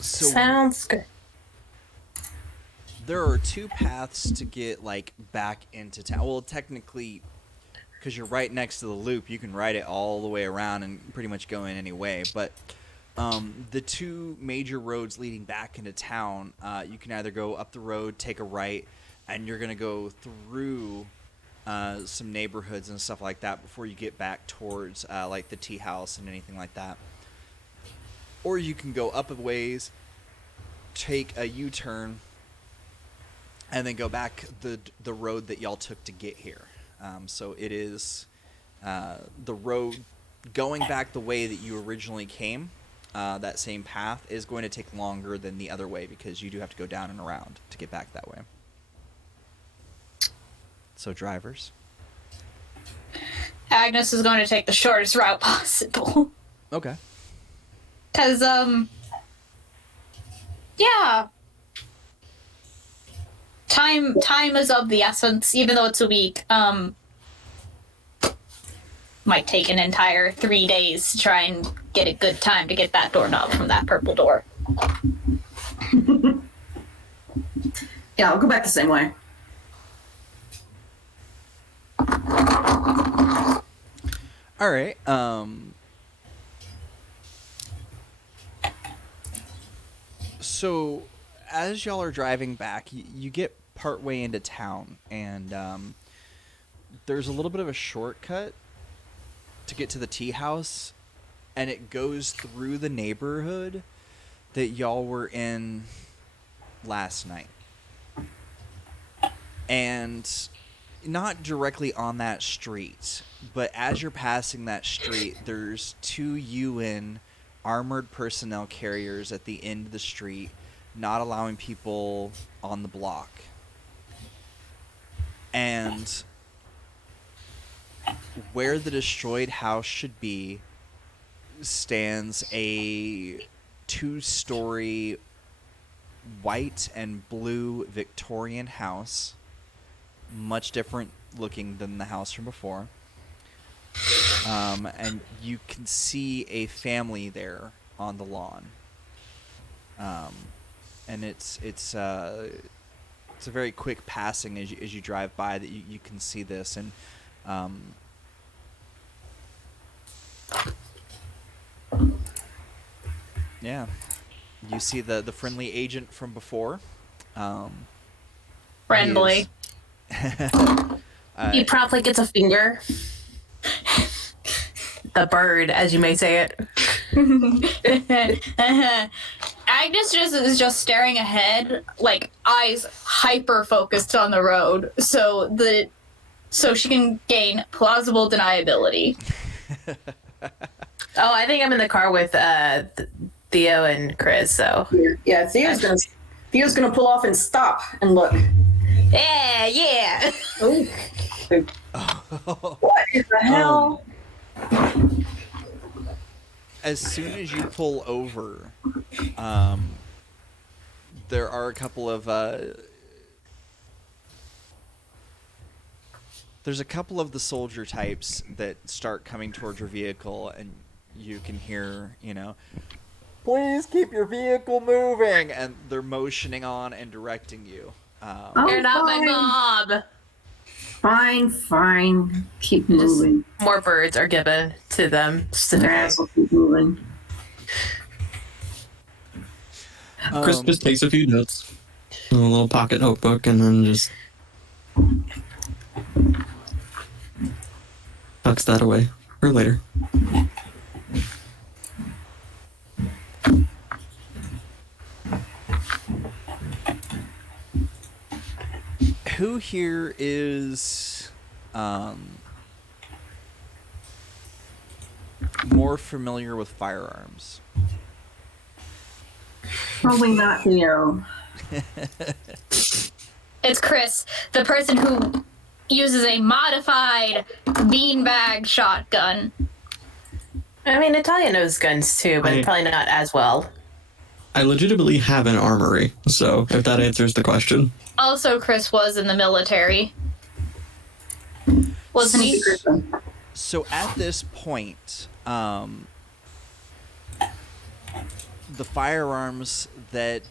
So Sounds good. there are 2 paths to get like back into town. Well, technically, because you're right next to the loop, you can ride it all the way around and pretty much go in any way. But the 2 major roads leading back into town, you can either go up the road, take a right, and you're gonna go through some neighborhoods and stuff like that before you get back towards like the tea house and anything like that. Or you can go up a ways, take a U-turn, and then go back the road that y'all took to get here. So it is the road going back the way that you originally came. That same path is going to take longer than the other way because you do have to go down and around to get back that way. So drivers. Agnes is going to take the shortest route possible. Okay. Cause yeah. time is of the essence, even though it's a week. Might take an entire 3 days to try and get a good time to get that doorknob from that purple door. Yeah, I'll go back the same way. All right. So, as y'all are driving back, you get partway into town, and there's a little bit of a shortcut to get to the tea house, and it goes through the neighborhood that y'all were in last night. And not directly on that street, but as you're passing that street, there's 2 UN armored personnel carriers at the end of the street, not allowing people on the block. And where the destroyed house should be stands a 2-story white and blue Victorian house, much different looking than the house from before. And you can see a family there on the lawn. And it's a very quick passing as you drive by that you can see this. And yeah, you see the friendly agent from before. Friendly. He promptly gets a finger. The bird, as you may say it. Agnes is just staring ahead, like eyes hyper focused on the road, so she can gain plausible deniability. Oh, I think I'm in the car with Theo and Chris. So Yeah, Theo's gonna pull off and stop and look. yeah. Ooh. What in the hell? As soon as you pull over, there are a couple of there's a couple of the soldier types that start coming towards your vehicle, and you can hear, please keep your vehicle moving, and they're motioning on and directing you. You're not my mom. Fine. Keep moving. More birds are given to them. Yes, I'll keep moving. Chris just takes a few notes in a little pocket notebook and then just tucks that away for later. Who here is more familiar with firearms? Probably not Theo. It's Chris, the person who uses a modified beanbag shotgun. I mean, Natalia knows guns too, but probably not as well. I legitimately have an armory, so if that answers the question. Also, Chris was in the military. Wasn't he? So at this point, the firearms that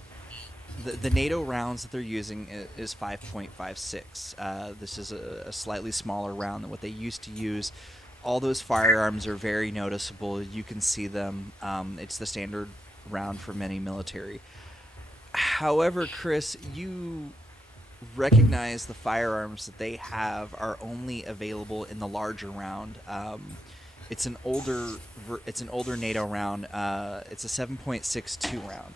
the NATO rounds that they're using is 5.56. This is a slightly smaller round than what they used to use. All those firearms are very noticeable. You can see them. It's the standard round for many military. However, Chris, you recognize the firearms that they have are only available in the larger round. It's an older NATO round. It's a 7.62 round,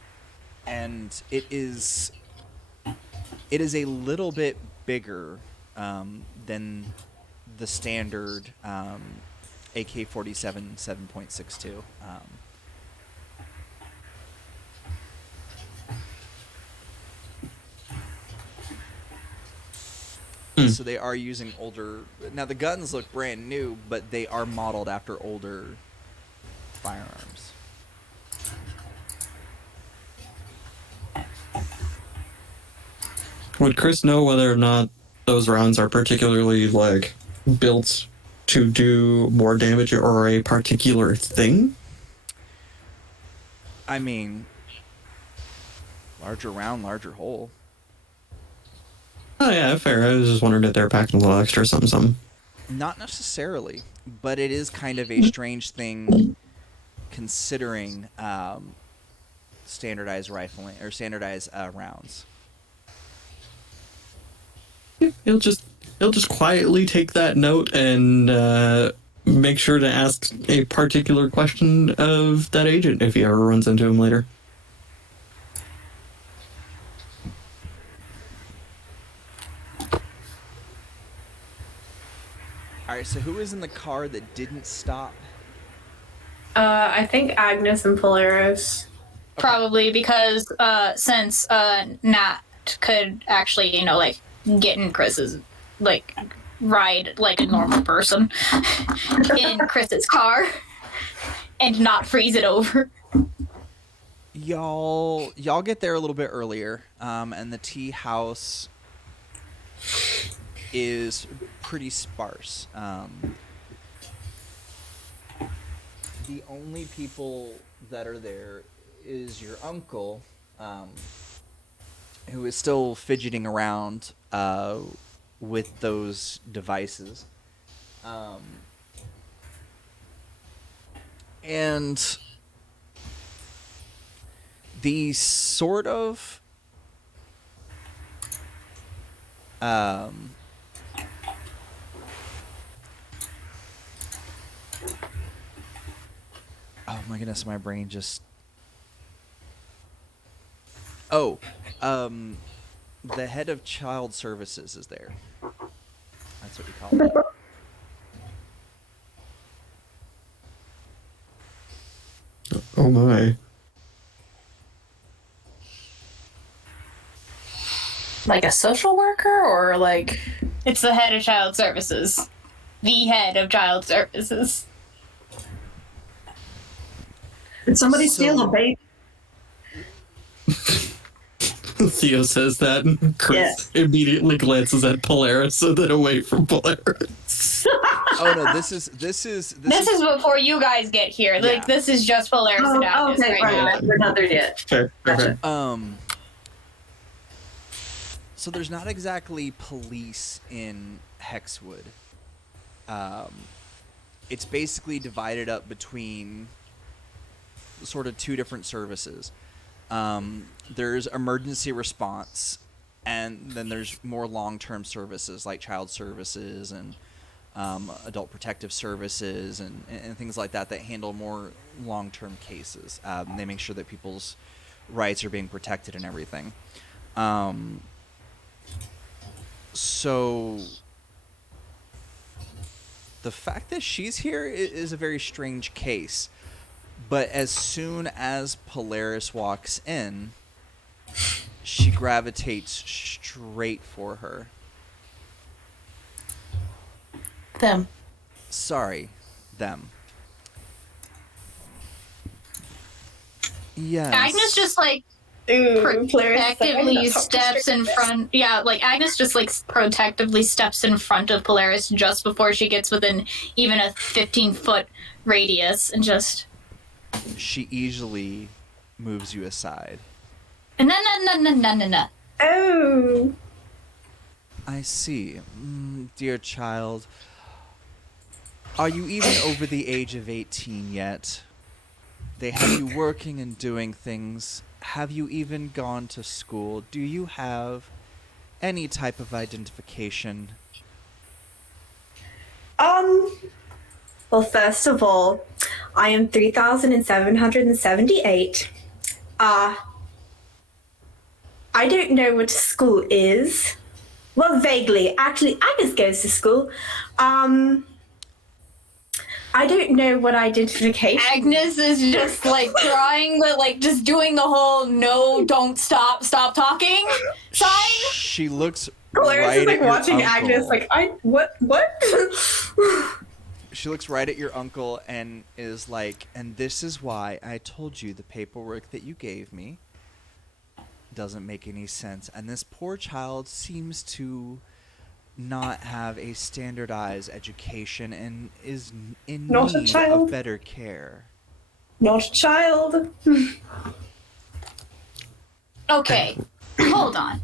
and it is a little bit bigger than the standard AK-47 7.62. So they are using older. Now the guns look brand new, but they are modeled after older firearms. Would Chris know whether or not those rounds are particularly like built to do more damage or a particular thing? I mean, larger round, larger hole. Oh yeah, fair. I was just wondering if they're packing a little extra something. Not necessarily, but it is kind of a strange thing considering standardized rifling or standardized rounds. He'll just quietly take that note and make sure to ask a particular question of that agent if he ever runs into him later. All right, so who is in the car that didn't stop? I think Agnes and Polaris. Probably because since Nat could actually, like, get in Chris's, like, ride like a normal person in Chris's car and not freeze it over. Y'all get there a little bit earlier, and the tea house is pretty sparse. The only people that are there is your uncle, who is still fidgeting around with those devices. And the sort of oh my goodness, my brain just the head of child services is there. That's what we call it. Oh my. Like a social worker or like. It's the head of child services. The head of child services. Did somebody steal a baby? Theo says that, and Chris immediately glances at Polaris and then away from Polaris. Oh no, this is This is before you guys get here. Yeah. Like, this is just Polaris and Agnes okay, right now. right. We're not there yet. Fair. So there's not exactly police in Hexwood. It's basically divided up between sort of two different services. There's emergency response, and then there's more long-term services like child services and adult protective services and things like that handle more long-term cases. They make sure that people's rights are being protected and everything. So the fact that she's here is a very strange case. But as soon as Polaris walks in, she gravitates straight for her. Them. Sorry, them. Yes. Agnes just, like, Ooh, protectively steps in front. Yeah, like, Agnes just, like, protectively steps in front of Polaris just before she gets within even a 15-foot radius and just... She easily moves you aside. No. Oh. I see. Dear child, are you even over the age of 18 yet? They have you working and doing things. Have you even gone to school? Do you have any type of identification? Well, first of all, I am 3,778. I don't know what school is. Well, vaguely. Actually, Agnes goes to school. I don't know what identification. Agnes is just, like, trying to, like, just doing the whole no, don't stop talking sign. She looks Polaris right is like at your watching uncle. Agnes, like, what? She looks right at your uncle and is like, and this is why I told you the paperwork that you gave me doesn't make any sense. And this poor child seems to not have a standardized education and is in Not a need child. of better care. Not a child. Okay. Hold on.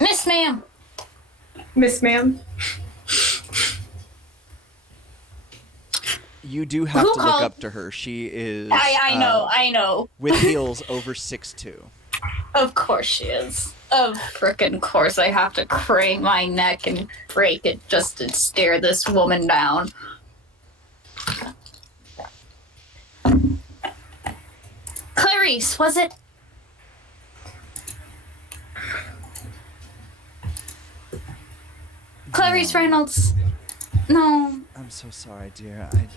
Miss Ma'am. Miss Ma'am. You do have Who to look called- up to her. She is. I know. With heels over 6'2". Of course she is. Of frickin' course I have to crane my neck and break it just to stare this woman down. Clarice, was it? Clarice Reynolds. No. I'm so sorry, dear. I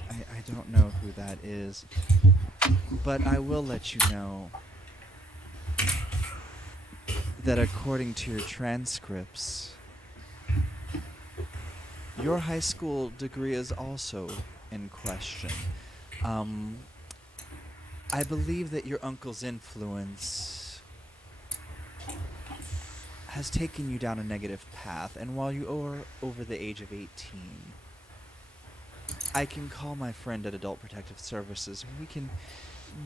don't know who that is. But I will let you know that according to your transcripts, your high school degree is also in question. I believe that your uncle's influence has taken you down a negative path, and while you are over the age of 18, I can call my friend at Adult Protective Services and we can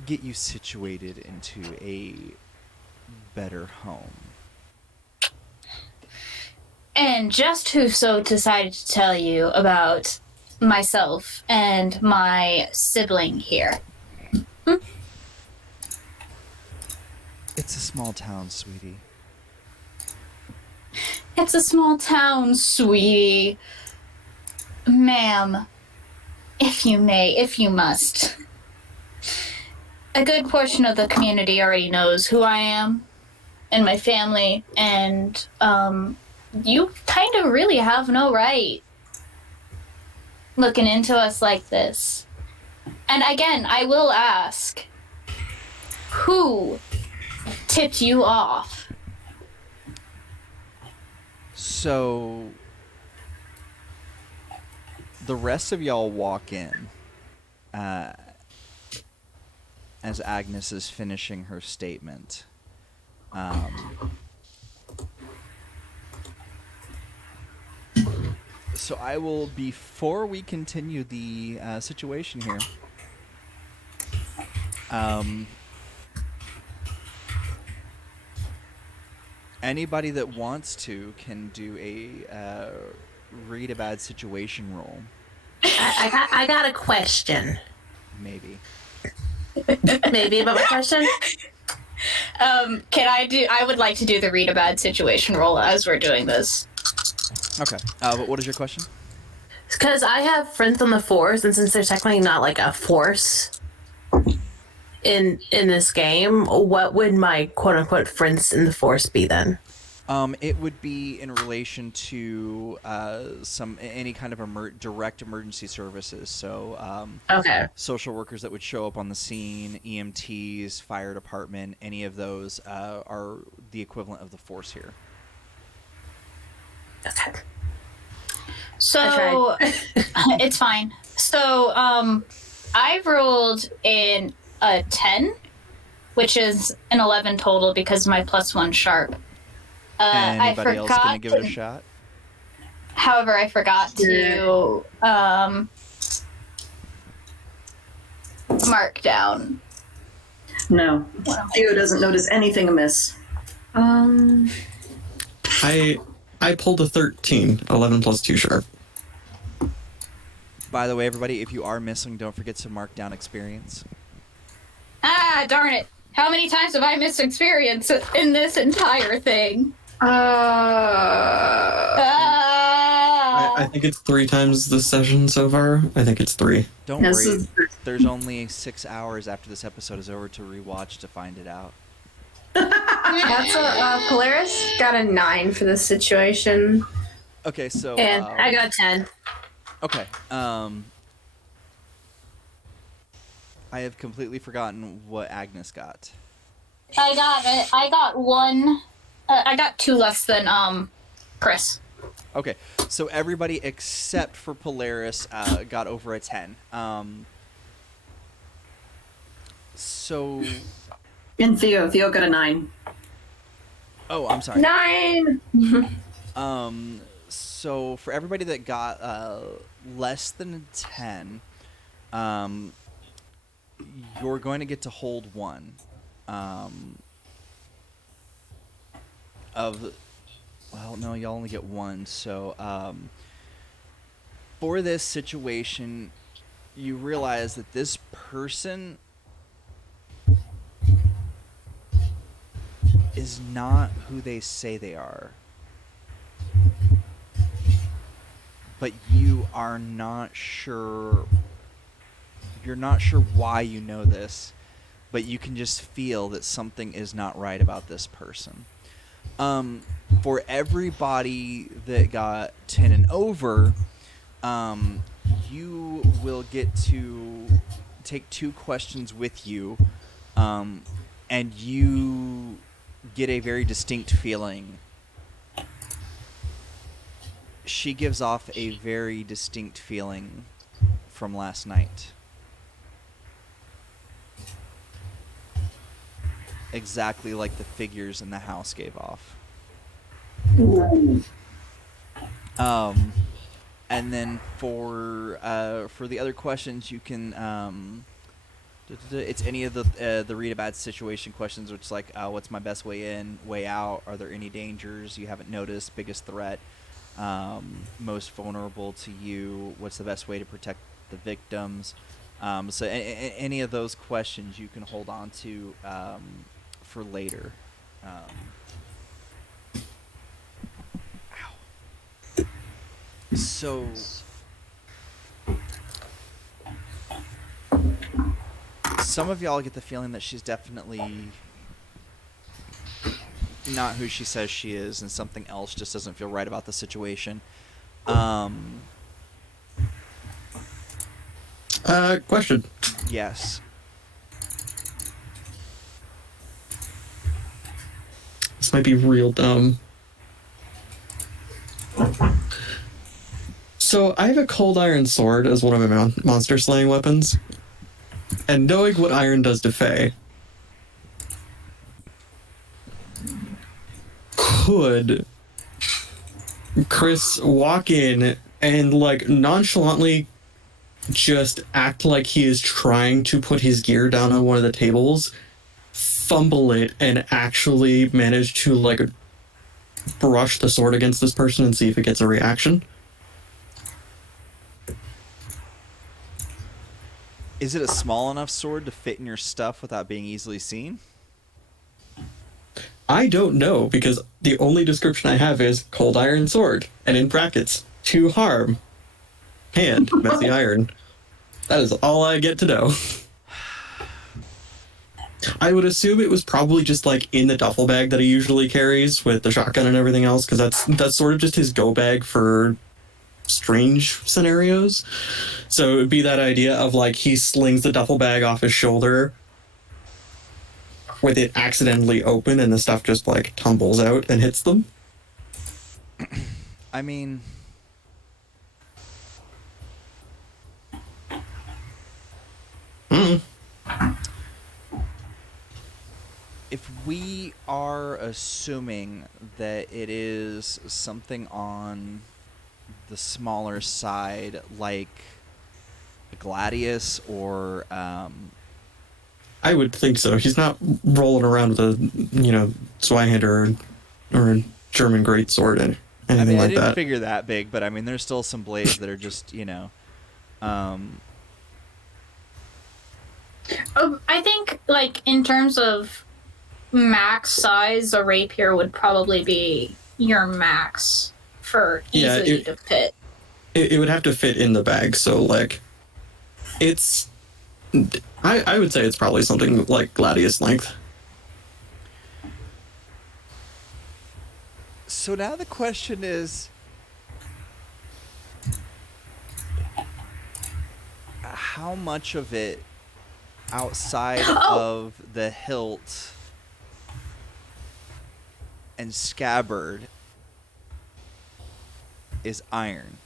get you situated into a better home. And just who so decided to tell you about myself and my sibling here? It's a small town, sweetie. It's a small town, sweetie. Ma'am, if you may, if you must. A good portion of the community already knows who I am and my family, and, you kind of really have no right looking into us like this. And again, I will ask, who tipped you off? So, the rest of y'all walk in as Agnes is finishing her statement. So I will, before we continue the situation here, anybody that wants to can do a read a bad situation roll, I got a question. maybe. Maybe about my question? I would like to do the read a bad situation roll as we're doing this. Okay. But what is your question? Because I have friends on the force, and since there's technically not like a force in this game, what would my quote unquote friends in the force be then? It would be in relation to any kind of direct emergency services. So Okay. social workers that would show up on the scene, EMTs, fire department, any of those are the equivalent of the force here. Okay. So it's fine. So I rolled in a 10, which is an 11 total because of my +1 sharp. Anybody else gonna give it a shot? However, I forgot to mark down. No. Theo doesn't notice anything amiss. I pulled a 13, 11 plus 2 sharp. By the way, everybody, if you are missing, don't forget to mark down experience. Ah, darn it. How many times have I missed experience in this entire thing? I think it's 3 times this session so far. I think it's 3. Don't This worry. is- There's only 6 hours after this episode is over to rewatch to find it out. That's Polaris got a 9 for this situation. Okay, so And I got 10. okay. I have completely forgotten what Agnes got. I got one. I got 2 less than Chris. Okay, so everybody except for Polaris got over a 10. So, And Theo got a 9. oh, I'm sorry. 9. So for everybody that got less than a 10, you're going to get to hold one of. Well, no, y'all only get one. So for this situation, you realize that this person is not who they say they are. But you are not sure. You're not sure why you know this, but you can just feel that something is not right about this person. For everybody that got 10 and over, you will get to take 2 questions with you, and you get a very distinct feeling. She gives off a very distinct feeling from last night. Exactly like the figures in the house gave off. And then for the other questions, you can it's any of the read a bad situation questions, which is like what's my best way in, way out? Are there any dangers you haven't noticed? Biggest threat, most vulnerable to you? What's the best way to protect the victims? So any of those questions you can hold on to for later. So some of y'all get the feeling that she's definitely not who she says she is, and something else just doesn't feel right about the situation. Question. Yes. This might be real dumb. So I have a cold iron sword as one of my monster slaying weapons, and knowing what iron does to Fae, could Chris walk in and like nonchalantly just act like he is trying to put his gear down on one of the tables, fumble it, and actually manage to like brush the sword against this person and see if it gets a reaction? Is it a small enough sword to fit in your stuff without being easily seen? I don't know, because the only description I have is cold iron sword, and in brackets, to harm, hand, messy iron. That is all I get to know. I would assume it was probably just like in the duffel bag that he usually carries with the shotgun and everything else, because that's sort of just his go bag for strange scenarios. So it would be that idea of like he slings the duffel bag off his shoulder with it accidentally open and the stuff just like tumbles out and hits them. I mean, if we are assuming that it is something on the smaller side, like a Gladius or I would think so. He's not rolling around with a, Zweihander or a German greatsword and anything I mean, I like didn't that. figure that big, but I mean, there's still some blades that are just, I think, like, in terms of max size, a rapier would probably be your max for easily to fit. It would have to fit in the bag, so, like, it's... I would say it's probably something like Gladius length. So now the question is, how much of it outside of the hilt and scabbard is iron?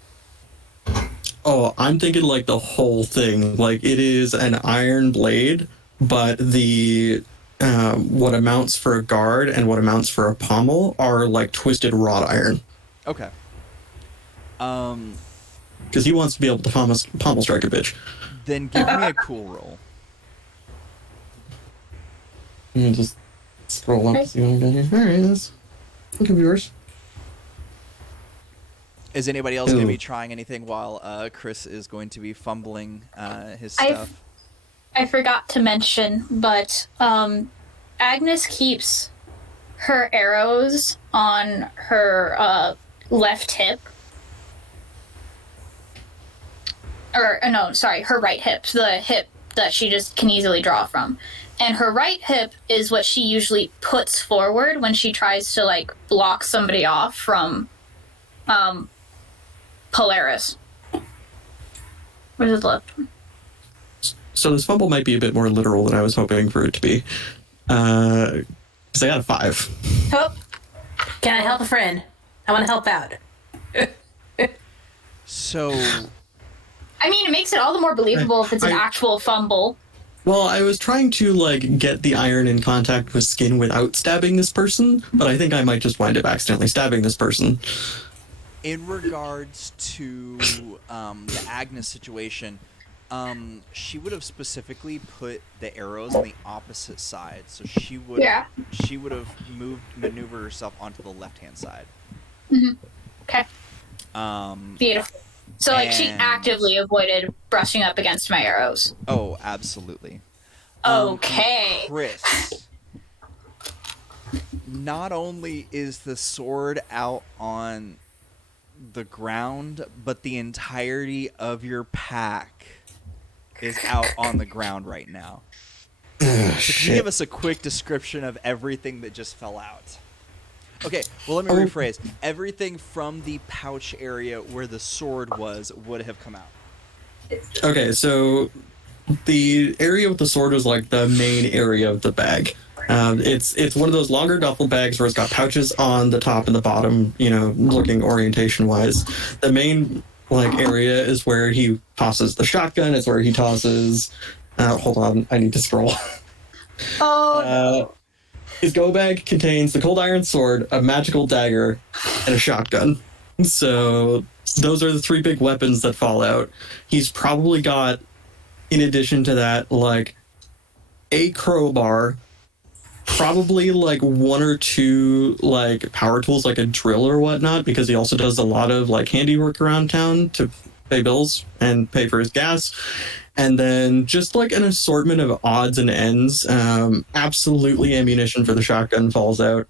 Oh, I'm thinking like the whole thing. Like, it is an iron blade but the what amounts for a guard and what amounts for a pommel are like twisted wrought iron. Okay. Because he wants to be able to pommel strike a bitch. Then give me a cool roll. Let me just scroll up to see what I got here. Alright, that's look at yours. Is anybody else going to Ooh. be trying anything while Chris is going to be fumbling his stuff? I forgot to mention, but Agnes keeps her arrows on her left hip. Or, no, sorry, her right hip. The hip that she just can easily draw from. And her right hip is what she usually puts forward when she tries to, like, block somebody off from Polaris. Where's his left? So this fumble might be a bit more literal than I was hoping for it to be. Because I got a 5. Oh, can I help a friend? I want to help out. So, I mean, it makes it all the more believable if it's an actual fumble. Well, I was trying to like get the iron in contact with skin without stabbing this person, but I think I might just wind up accidentally stabbing this person. in regards to the Agnes situation, she would have specifically put the arrows on the opposite side, so she would have maneuvered herself onto the left-hand side. Mm-hmm. Okay. Beautiful. So, like, she and- actively avoided brushing up against my arrows. Oh, absolutely. Okay. Chris, not only is the sword out on the ground, but the entirety of your pack is out on the ground right now. So can you give us a quick description of everything that just fell out? Okay, well, let me rephrase. Everything from the pouch area where the sword was would have come out. Okay, so the area with the sword was like the main area of the bag. It's one of those longer duffel bags where it's got pouches on the top and the bottom, you know, looking orientation wise. The main like area is where he tosses the shotgun. It's where he tosses. Hold on, I need to scroll. His go bag contains the cold iron sword, a magical dagger, and a shotgun. So those are the three big weapons that fall out. He's probably got, in addition to that, like a crowbar, probably like one or two like power tools, like a drill or whatnot, because he also does a lot of like handiwork around town to pay bills and pay for his gas. And then just like an assortment of odds and ends. Absolutely ammunition for the shotgun falls out,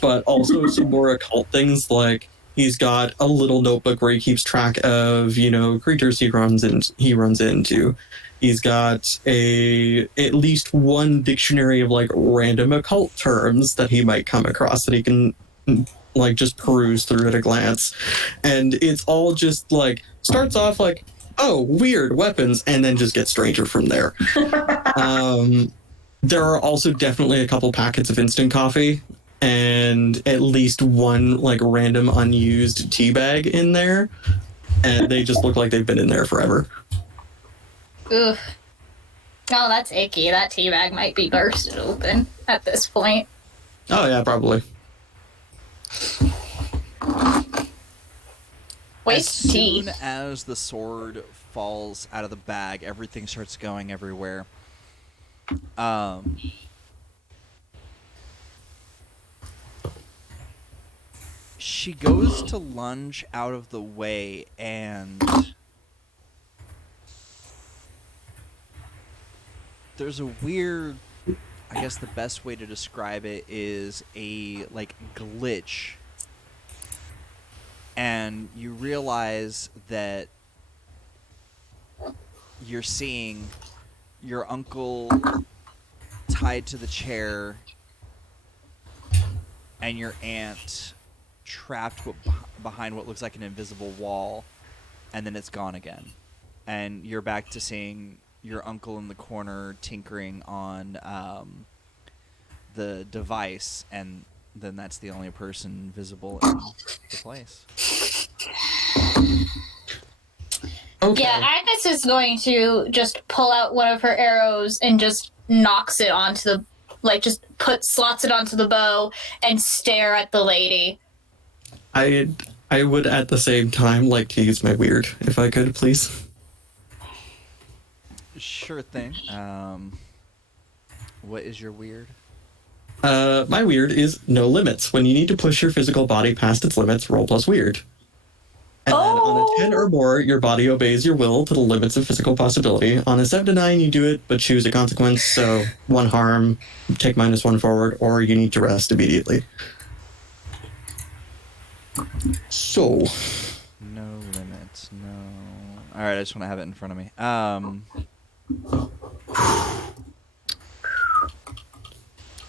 but also some more occult things, like he's got a little notebook where he keeps track of, you know, creatures he runs into. He's got at least one dictionary of like random occult terms that he might come across that he can like just peruse through at a glance. And it's all just like starts off like, oh, weird weapons, and then just gets stranger from there. There are also definitely a couple packets of instant coffee and at least one like random unused tea bag in there, and they just look like they've been in there forever. Ugh. Oh, that's icky. That tea bag might be bursted open at this point. Oh yeah, probably. Waste tea. As soon as the sword falls out of the bag, everything starts going everywhere. She goes to lunge out of the way, and there's a weird, I guess the best way to describe it is a like glitch. And you realize that you're seeing your uncle tied to the chair and your aunt trapped behind what looks like an invisible wall, and then it's gone again. And you're back to seeing your uncle in the corner tinkering on the device, and then that's the only person visible in the place. Okay. Yeah, Agnes is going to just pull out one of her arrows and just knocks it onto the, like, just slots it onto the bow and stare at the lady. I would at the same time like to use my weird, if I could, please. Sure thing. What is your weird? My weird is no limits. When you need to push your physical body past its limits, roll plus weird. And then on a 10 or more, your body obeys your will to the limits of physical possibility. On a 7 to 9, you do it, but choose a consequence. So 1 harm, take -1 forward, or you need to rest immediately. So. No limits. No. All right, I just want to have it in front of me.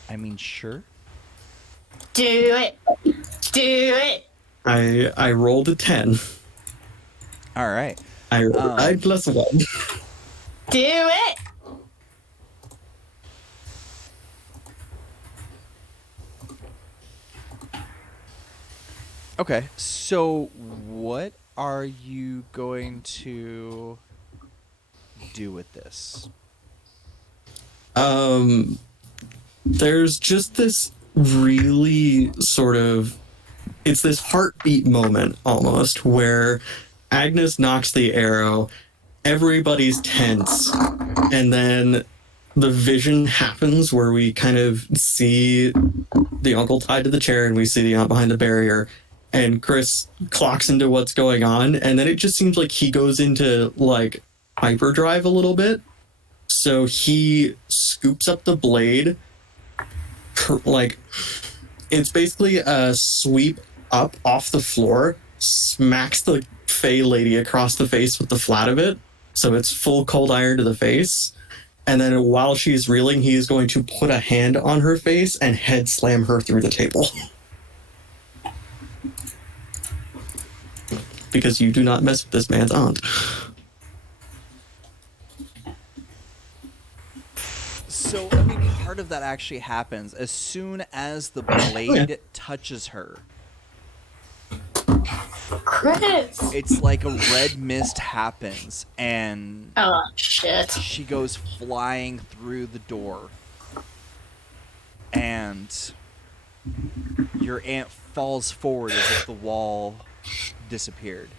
I mean, sure. Do it. Do it. I rolled a 10. All right. I rolled I plus 1. Do it. Okay, so what are you going to do with this? There's just this really sort of, it's this heartbeat moment almost where Agnes knocks the arrow, everybody's tense, and then the vision happens where we kind of see the uncle tied to the chair and we see the aunt behind the barrier, and Chris clocks into what's going on, and then it just seems like he goes into like hyperdrive a little bit. So he scoops up the blade, like it's basically a sweep up off the floor, smacks the Fey lady across the face with the flat of it, so it's full cold iron to the face. And then while she's reeling, he is going to put a hand on her face and head slam her through the table. Because you do not mess with this man's aunt. So, I mean, part of that actually happens as soon as the blade touches her. Chris. It's like a red mist happens, and Oh, shit. she goes flying through the door. And your aunt falls forward as if the wall disappeared.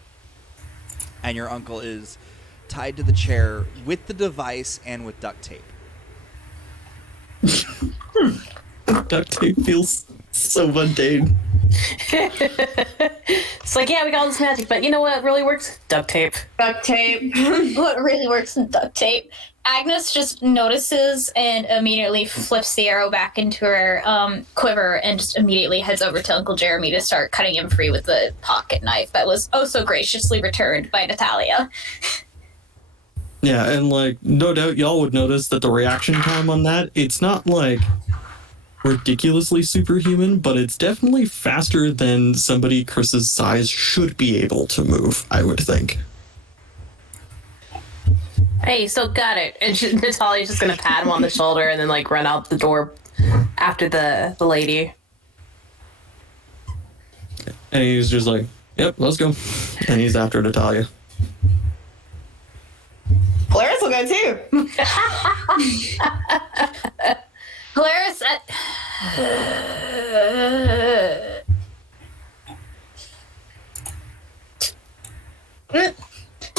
And your uncle is tied to the chair with the device and with duct tape. Duct tape feels so mundane. It's like, yeah, we got all this magic, but you know what really works? Duct tape. Duct tape. What really works in duct tape? Agnes just notices and immediately flips the arrow back into her quiver and just immediately heads over to Uncle Jeremy to start cutting him free with the pocket knife that was oh so graciously returned by Natalia. Yeah, and like, no doubt y'all would notice that the reaction time on that, it's not like ridiculously superhuman, but it's definitely faster than somebody Chris's size should be able to move, I would think. Hey, you still got it. And Natalia's just gonna pat him on the shoulder and then like run out the door after the lady. And he's just like, yep, let's go. And he's after Natalia. Polaris will go too. Polaris,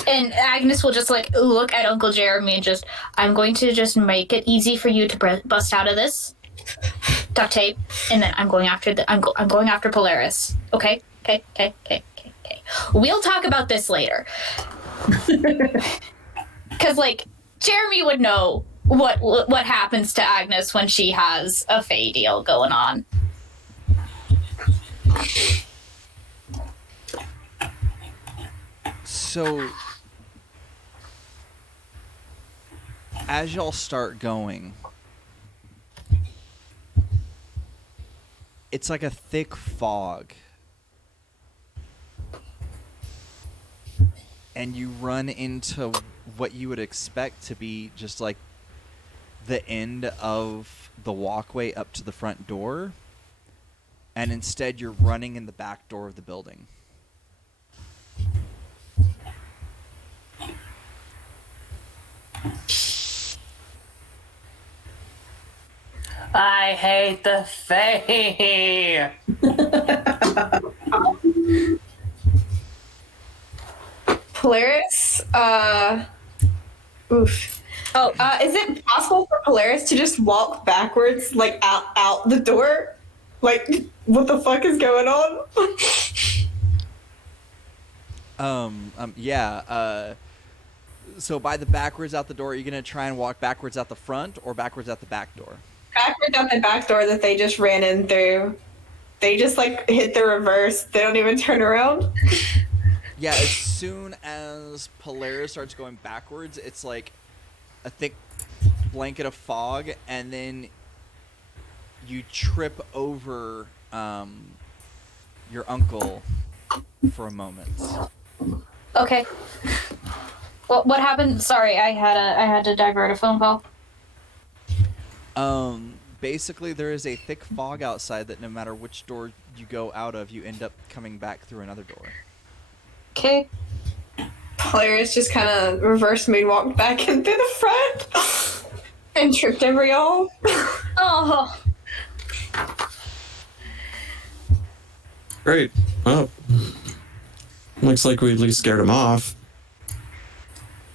and Agnes will just like look at Uncle Jeremy and just, I'm going to just make it easy for you to bust out of this duct tape, and then I'm going after I'm going after Polaris. Okay. We'll talk about this later. Because like Jeremy would know what happens to Agnes when she has a Fae deal going on. So, as y'all start going, it's like a thick fog. And you run into what you would expect to be just like the end of the walkway up to the front door. And instead you're running in the back door of the building. I hate the Fae. Polaris, oof. Oh, Is it possible for Polaris to just walk backwards, like out the door? Like, what the fuck is going on? Yeah. So by the backwards out the door, are you gonna try and walk backwards out the front or backwards out the back door? Backwards out the back door that they just ran in through. They just like hit the reverse. They don't even turn around. Yeah, as soon as Polaris starts going backwards, it's like a thick blanket of fog, and then you trip over your uncle for a moment. okay. Well, what happened? Sorry, I had to divert a phone call. Basically, there is a thick fog outside that no matter which door you go out of, you end up coming back through another door. Okay. Polaris just kind of reverse moonwalked back into the front and tripped over y'all. Oh. Great. Well, looks like we at least scared him off.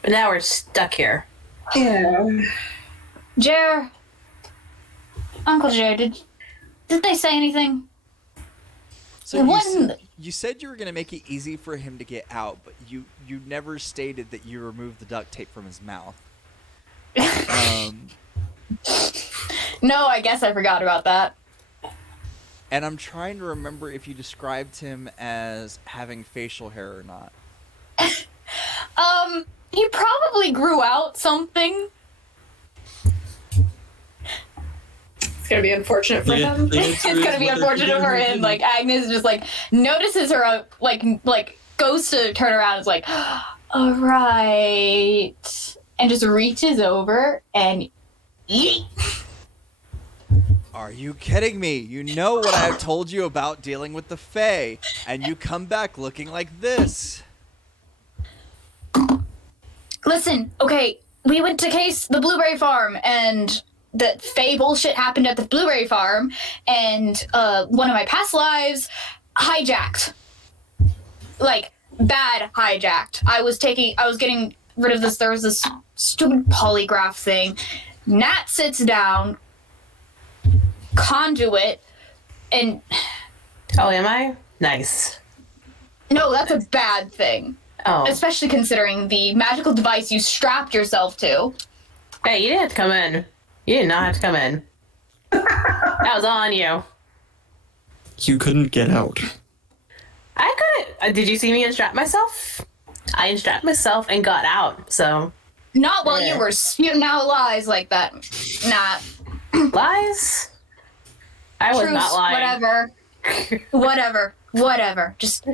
But now we're stuck here. Yeah. Jer. Uncle Jer, did they say anything? So It wasn't. you said you were going to make it easy for him to get out, but you never stated that you removed the duct tape from his mouth. No, I guess I forgot about that. And I'm trying to remember if you described him as having facial hair or not. He probably grew out something. It's gonna be unfortunate for him. It's gonna be unfortunate for him. Like Agnes just like notices her, like goes to turn around, and is like, all right, and just reaches over and yeet. Are you kidding me? You know what I have told you about dealing with the Fae, and you come back looking like this. Listen, okay, we went to case the blueberry farm, and the Fae bullshit happened at the blueberry farm, and one of my past lives hijacked. Like, bad hijacked. I was getting rid of this, there was this stupid polygraph thing. Nat sits down, conduit, and... Oh, am I? Nice. No, that's a bad thing. Oh. Especially considering the magical device you strapped yourself to. Hey, you didn't have to come in. You did not have to come in. That was on you. You couldn't get out. I couldn't. Did you see me unstrap myself? I unstrapped myself and got out, so. Not while Yeah. you were spewing out lies like that. Nah. Lies? I was Truce, not lying. Whatever. Just...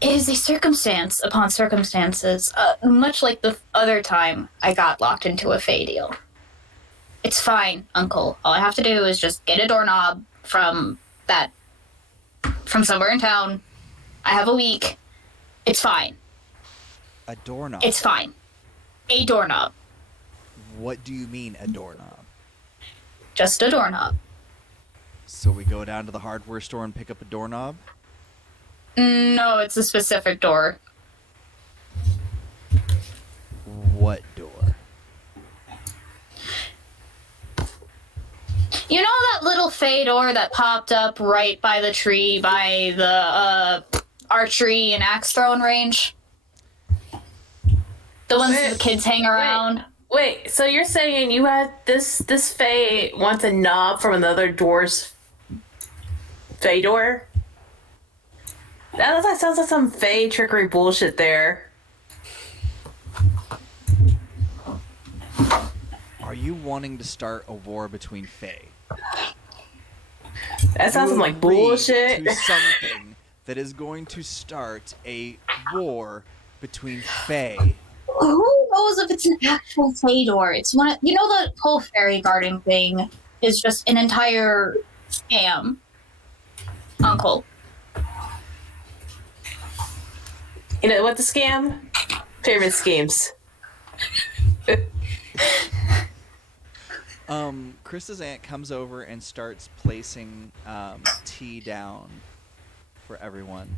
It is a circumstance upon circumstances, much like the other time I got locked into a Fae deal. It's fine, Uncle. All I have to do is just get a doorknob from somewhere in town. I have a week. It's fine. A doorknob? It's fine. A doorknob. What do you mean, a doorknob? Just a doorknob. So we go down to the hardware store and pick up a doorknob? No, it's a specific door. What door? You know that little Fae door that popped up right by the tree by the archery and axe throwing range? The ones that the kids hang around? Wait, so you're saying you had this Fae wants a knob from another door's Fae door? That sounds like some Fae trickery bullshit there. Are you wanting to start a war between Fae? That sounds You like agreed bullshit. To something that is going to start a war between Fae. Who knows if it's an actual Fae door? It's one of, you know, the whole fairy garden thing is just an entire scam, Uncle. You know what the scam? Pyramid schemes. Krista's aunt comes over and starts placing tea down for everyone.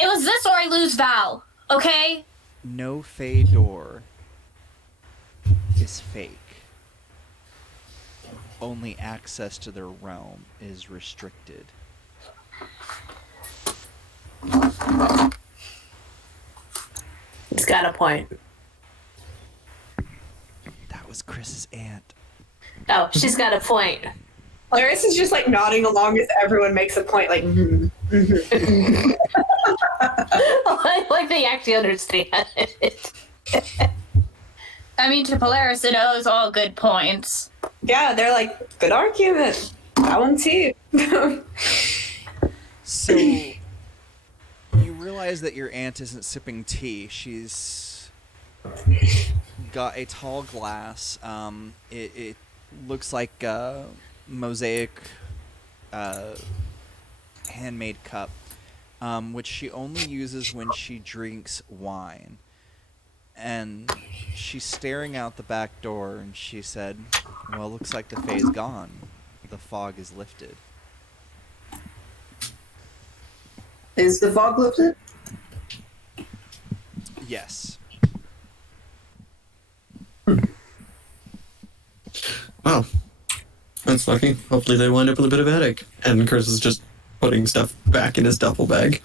It was this or I lose Val, okay? No Fey door is fake. Only access to their realm is restricted. He's got a point. That was Chris's aunt. Oh, she's got a point. Clarice is just like nodding along as everyone makes a point, like, Like they actually understand it. I mean, to Polaris, it was all good points. yeah, they're like, good argument. That one too. So, you realize that your aunt isn't sipping tea. She's got a tall glass. It looks like a mosaic handmade cup, which she only uses when she drinks wine. And she's staring out the back door, and she said, well, looks like the Fae's gone. The fog is lifted. Is the fog lifted? Yes. Wow. That's lucky. Hopefully they wind up with a bit of a headache. And Chris is just putting stuff back in his duffel bag.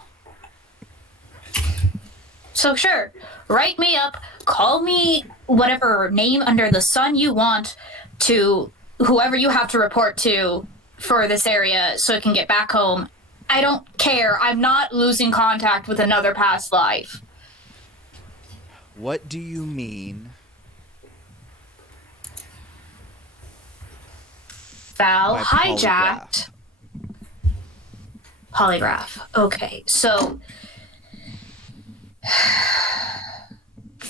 So sure, write me up, call me whatever name under the sun you want to whoever you have to report to for this area so it can get back home. I don't care. I'm not losing contact with another past life. What do you mean? Val By hijacked. Polygraph. Okay, so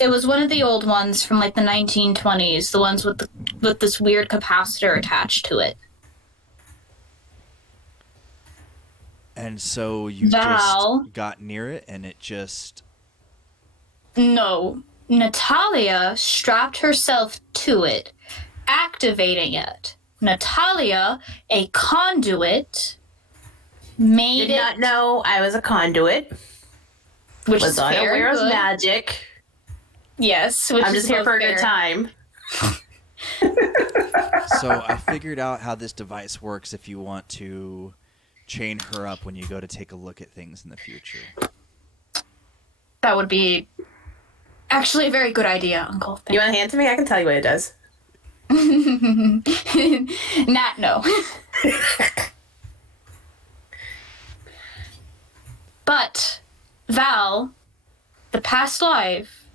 it was one of the old ones from like the 1920s, the ones with this weird capacitor attached to it. And so you Val. just got near it and it just... No, Natalia strapped herself to it, activating it. Natalia, a conduit, made Did not know I was a conduit. which Was is unaware of good. magic. Yes, which I'm is just here both for a fair. good time. So I figured out how this device works if you want to chain her up when you go to take a look at things in the future. That would be actually a very good idea, Uncle. You want to hand it to me? I can tell you what it does. Nat, no. But Val, the past life,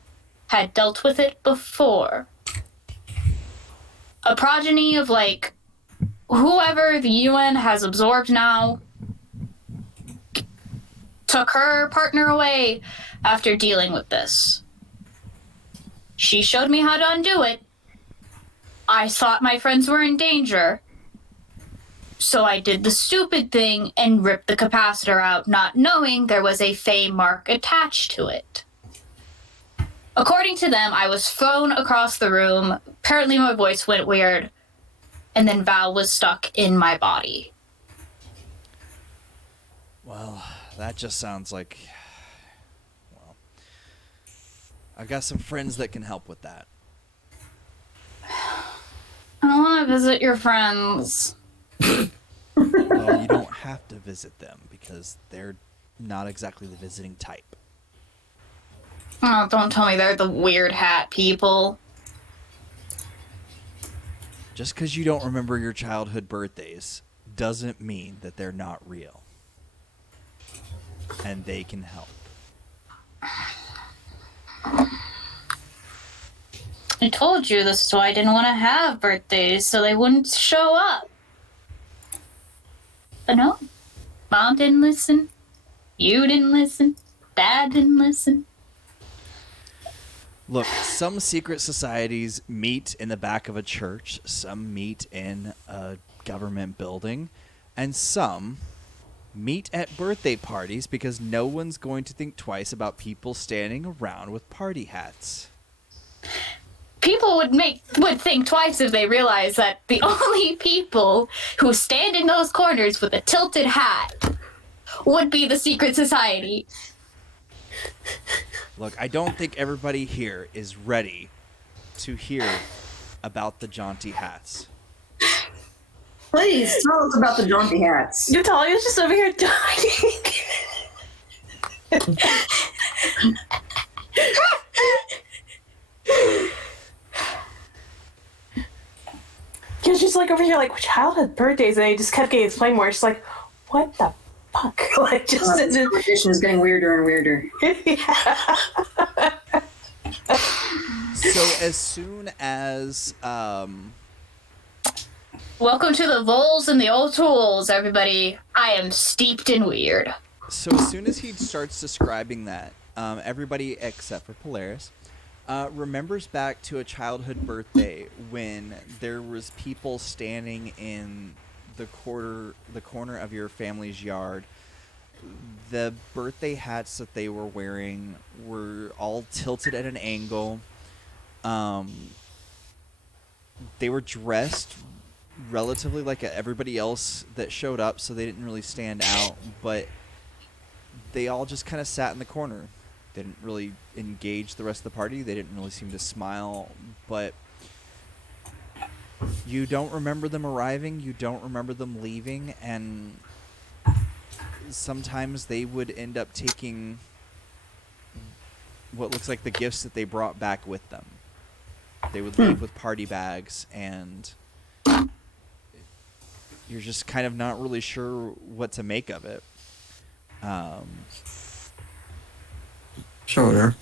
had dealt with it before. A progeny of, like, whoever the UN has absorbed now took her partner away after dealing with this. She showed me how to undo it. I thought my friends were in danger. So I did the stupid thing and ripped the capacitor out, not knowing there was a Fey mark attached to it. According to them, I was thrown across the room. Apparently my voice went weird. And then Val was stuck in my body. Well, that just sounds like... Well, I've got some friends that can help with that. I don't want to visit your friends. Well, you don't have to visit them because they're not exactly the visiting type. Oh, don't tell me they're the weird hat people. Just because you don't remember your childhood birthdays doesn't mean that they're not real. And they can help. I told you this is why I didn't want to have birthdays, so they wouldn't show up. But no, Mom didn't listen. You didn't listen. Dad didn't listen. Look, some secret societies meet in the back of a church, some meet in a government building, and some meet at birthday parties because no one's going to think twice about people standing around with party hats. people would think twice if they realized that the only people who stand in those corners with a tilted hat would be the secret society. Look, I don't think everybody here is ready to hear about the jaunty hats. Please tell us about the jaunty hats. Natalia's just over here dying. You're just like over here, like childhood birthdays, and I just kept getting explained more. She's like, "What the fuck?" Like, just This conversation is getting weirder and weirder. yeah. So as soon as Welcome to the Vols and the Old Tools, everybody. I am steeped in weird. So as soon as he starts describing that, everybody except for Polaris remembers back to a childhood birthday when there was people standing in the corner of your family's yard. The birthday hats that they were wearing were all tilted at an angle. They were dressed relatively like everybody else that showed up, so they didn't really stand out, but they all just kind of sat in the corner. They didn't really engage the rest of the party. They didn't really seem to smile, but you don't remember them arriving, you don't remember them leaving, and sometimes they would end up taking what looks like the gifts that they brought back with them. They would leave with party bags, and you're just kind of not really sure what to make of it. Showrunner.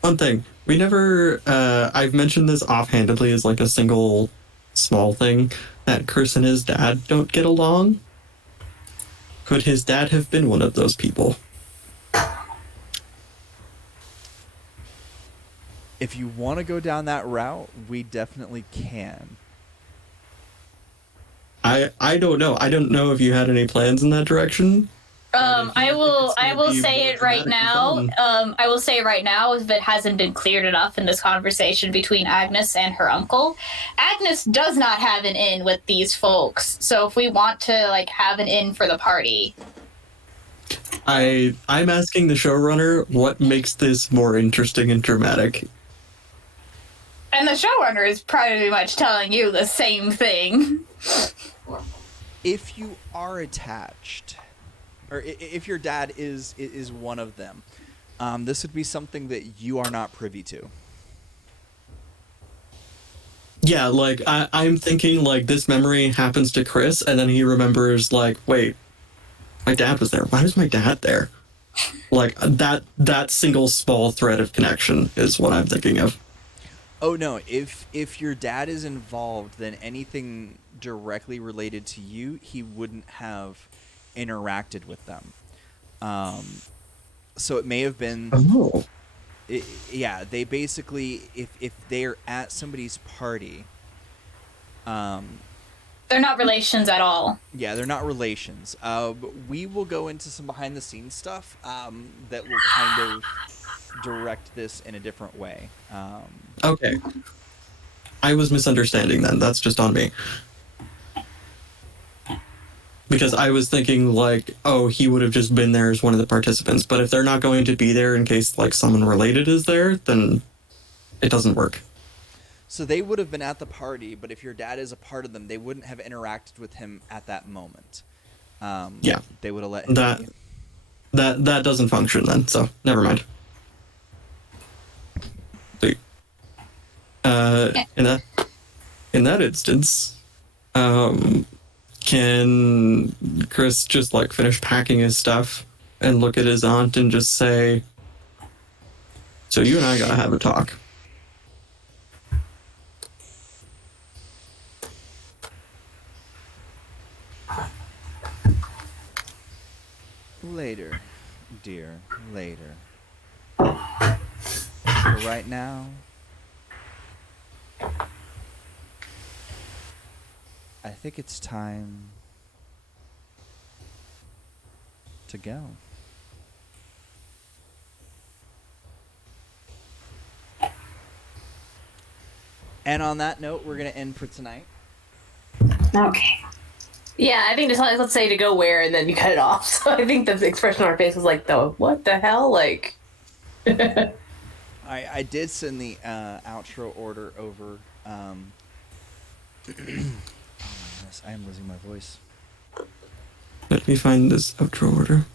One thing. We never, I've mentioned this offhandedly as like a single small thing, that Chris and his dad don't get along. Could his dad have been one of those people? If you want to go down that route, we definitely can. I don't know. I don't know if you had any plans in that direction. I will be say more it right dramatic now. than- I will say right now, if it hasn't been cleared enough in this conversation between Agnes and her uncle, Agnes does not have an in with these folks. So if we want to like have an in for the party, I'm asking the showrunner what makes this more interesting and dramatic. and the showrunner is pretty much telling you the same thing. If you are attached, or if your dad is one of them, this would be something that you are not privy to. Yeah, like I'm thinking like this memory happens to Chris, and then he remembers like, wait, my dad was there. Why was my dad there? Like that single small thread of connection is what I'm thinking of. Oh no, if your dad is involved, then anything directly related to you, he wouldn't have interacted with them. So it may have been Oh. yeah, they basically, if they're at somebody's party, They're not relations at all. yeah, they're not relations. But we will go into some behind the scenes stuff that will kind of direct this in a different way. Okay. I was misunderstanding then. That's just on me. Because I was thinking like, oh, he would have just been there as one of the participants. But if they're not going to be there in case like someone related is there, then it doesn't work. So they would have been at the party, but if your dad is a part of them, they wouldn't have interacted with him at that moment. Yeah. They would have let him That be. that doesn't function then, so never mind. Sweet. In that instance, can Chris just like finish packing his stuff and look at his aunt and just say, "So you and I gotta have a talk." Later, dear, later. For right now, I think it's time to go. And on that note, we're going to end for tonight. Okay. Yeah, I think just let's say to go where and then you cut it off. So I think the expression on our face was like, what the hell? Like, I did send the outro order over. Oh my goodness, I am losing my voice. Let me find this outro order.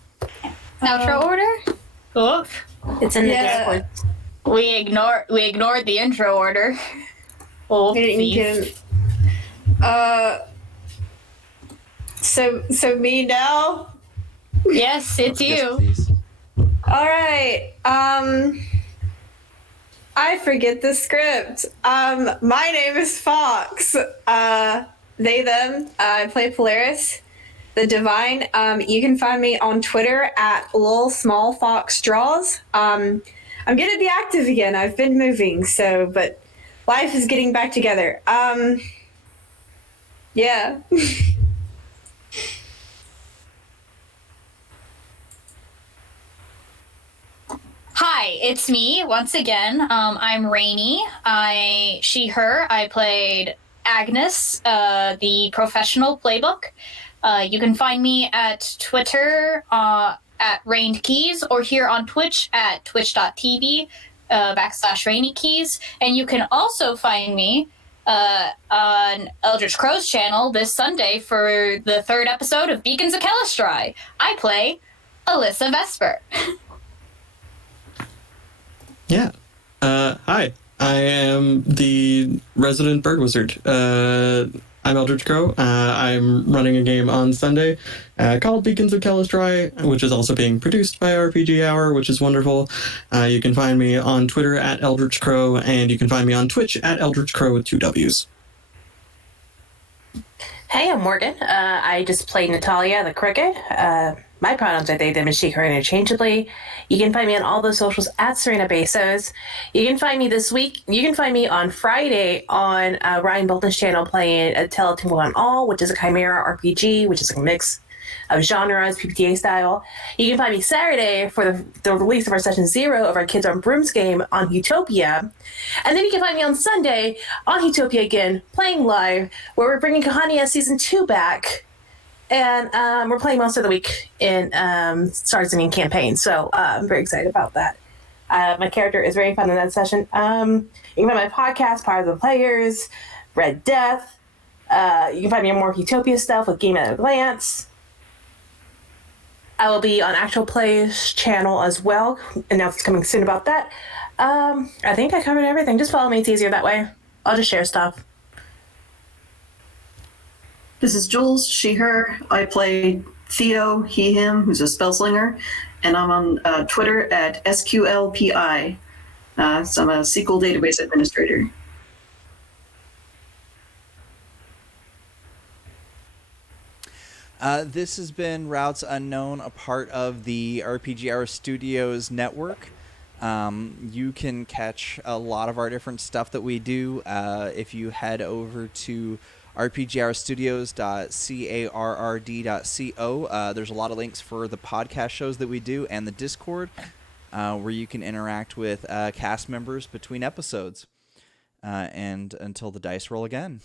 Outro order? Oh, it's in the Yeah. Discord. we ignored the intro order. Oh, We didn't get so me now. yes, it's Yes, you. please. All right. I forget the script. My name is Fox. They, them. I play Polaris, the Divine. You can find me on Twitter at lilsmallfoxdraws. I'm gonna be active again. I've been moving, but life is getting back together. Yeah. Hi, it's me once again. I'm Rainy. She, her. I played Agnes, the professional playbook. You can find me at Twitter at Rained Keys or here on Twitch at twitch.tv /Rainy Keys. And you can also find me on Eldritch Crow's channel this Sunday for the 3rd episode of Beacons of Calistri. I play Alyssa Vesper. Yeah. Hi. I am the resident bird wizard. I'm Eldritch Crow. I'm running a game on Sunday called Beacons of Calistri, which is also being produced by RPG Hour, which is wonderful. You can find me on Twitter at Eldritch Crow, and you can find me on Twitch at Eldritch Crow with 2 W's. Hey, I'm Morgan. I just played Natalia the Cricket. My pronouns are they, them, and she, her interchangeably. You can find me on all the socials at Serena Bezos. You can find me this week. You can find me on Friday on Ryan Bolton's channel playing a Tell Timble on All, which is a Chimera RPG, which is a mix of genres, PBTA style. You can find me Saturday for the release of our Session 0 of our Kids on Brooms game on Utopia. And then you can find me on Sunday on Utopia again, playing live, where we're bringing Kahania Season 2 back. And we're playing most of the week in Stars Indian campaign, so I'm very excited about that. My character is very fun in that session. You can find my podcast, Power of the Players, Red Death. You can find me on more Utopia stuff with Game at a Glance. I will be on Actual Play's channel as well. Announcements coming soon about that. I think I covered everything. Just follow me; it's easier that way. I'll just share stuff. This is Jules, she, her. I play Theo, he, him, who's a spellslinger, and I'm on Twitter at SQLPI. So I'm a SQL database administrator. This has been Routes Unknown, a part of the RPGHour Studios network. You can catch a lot of our different stuff that we do if you head over to rpghourstudios.carrd.co. There's a lot of links for the podcast shows that we do and the Discord, where you can interact with cast members between episodes. And until the dice roll again.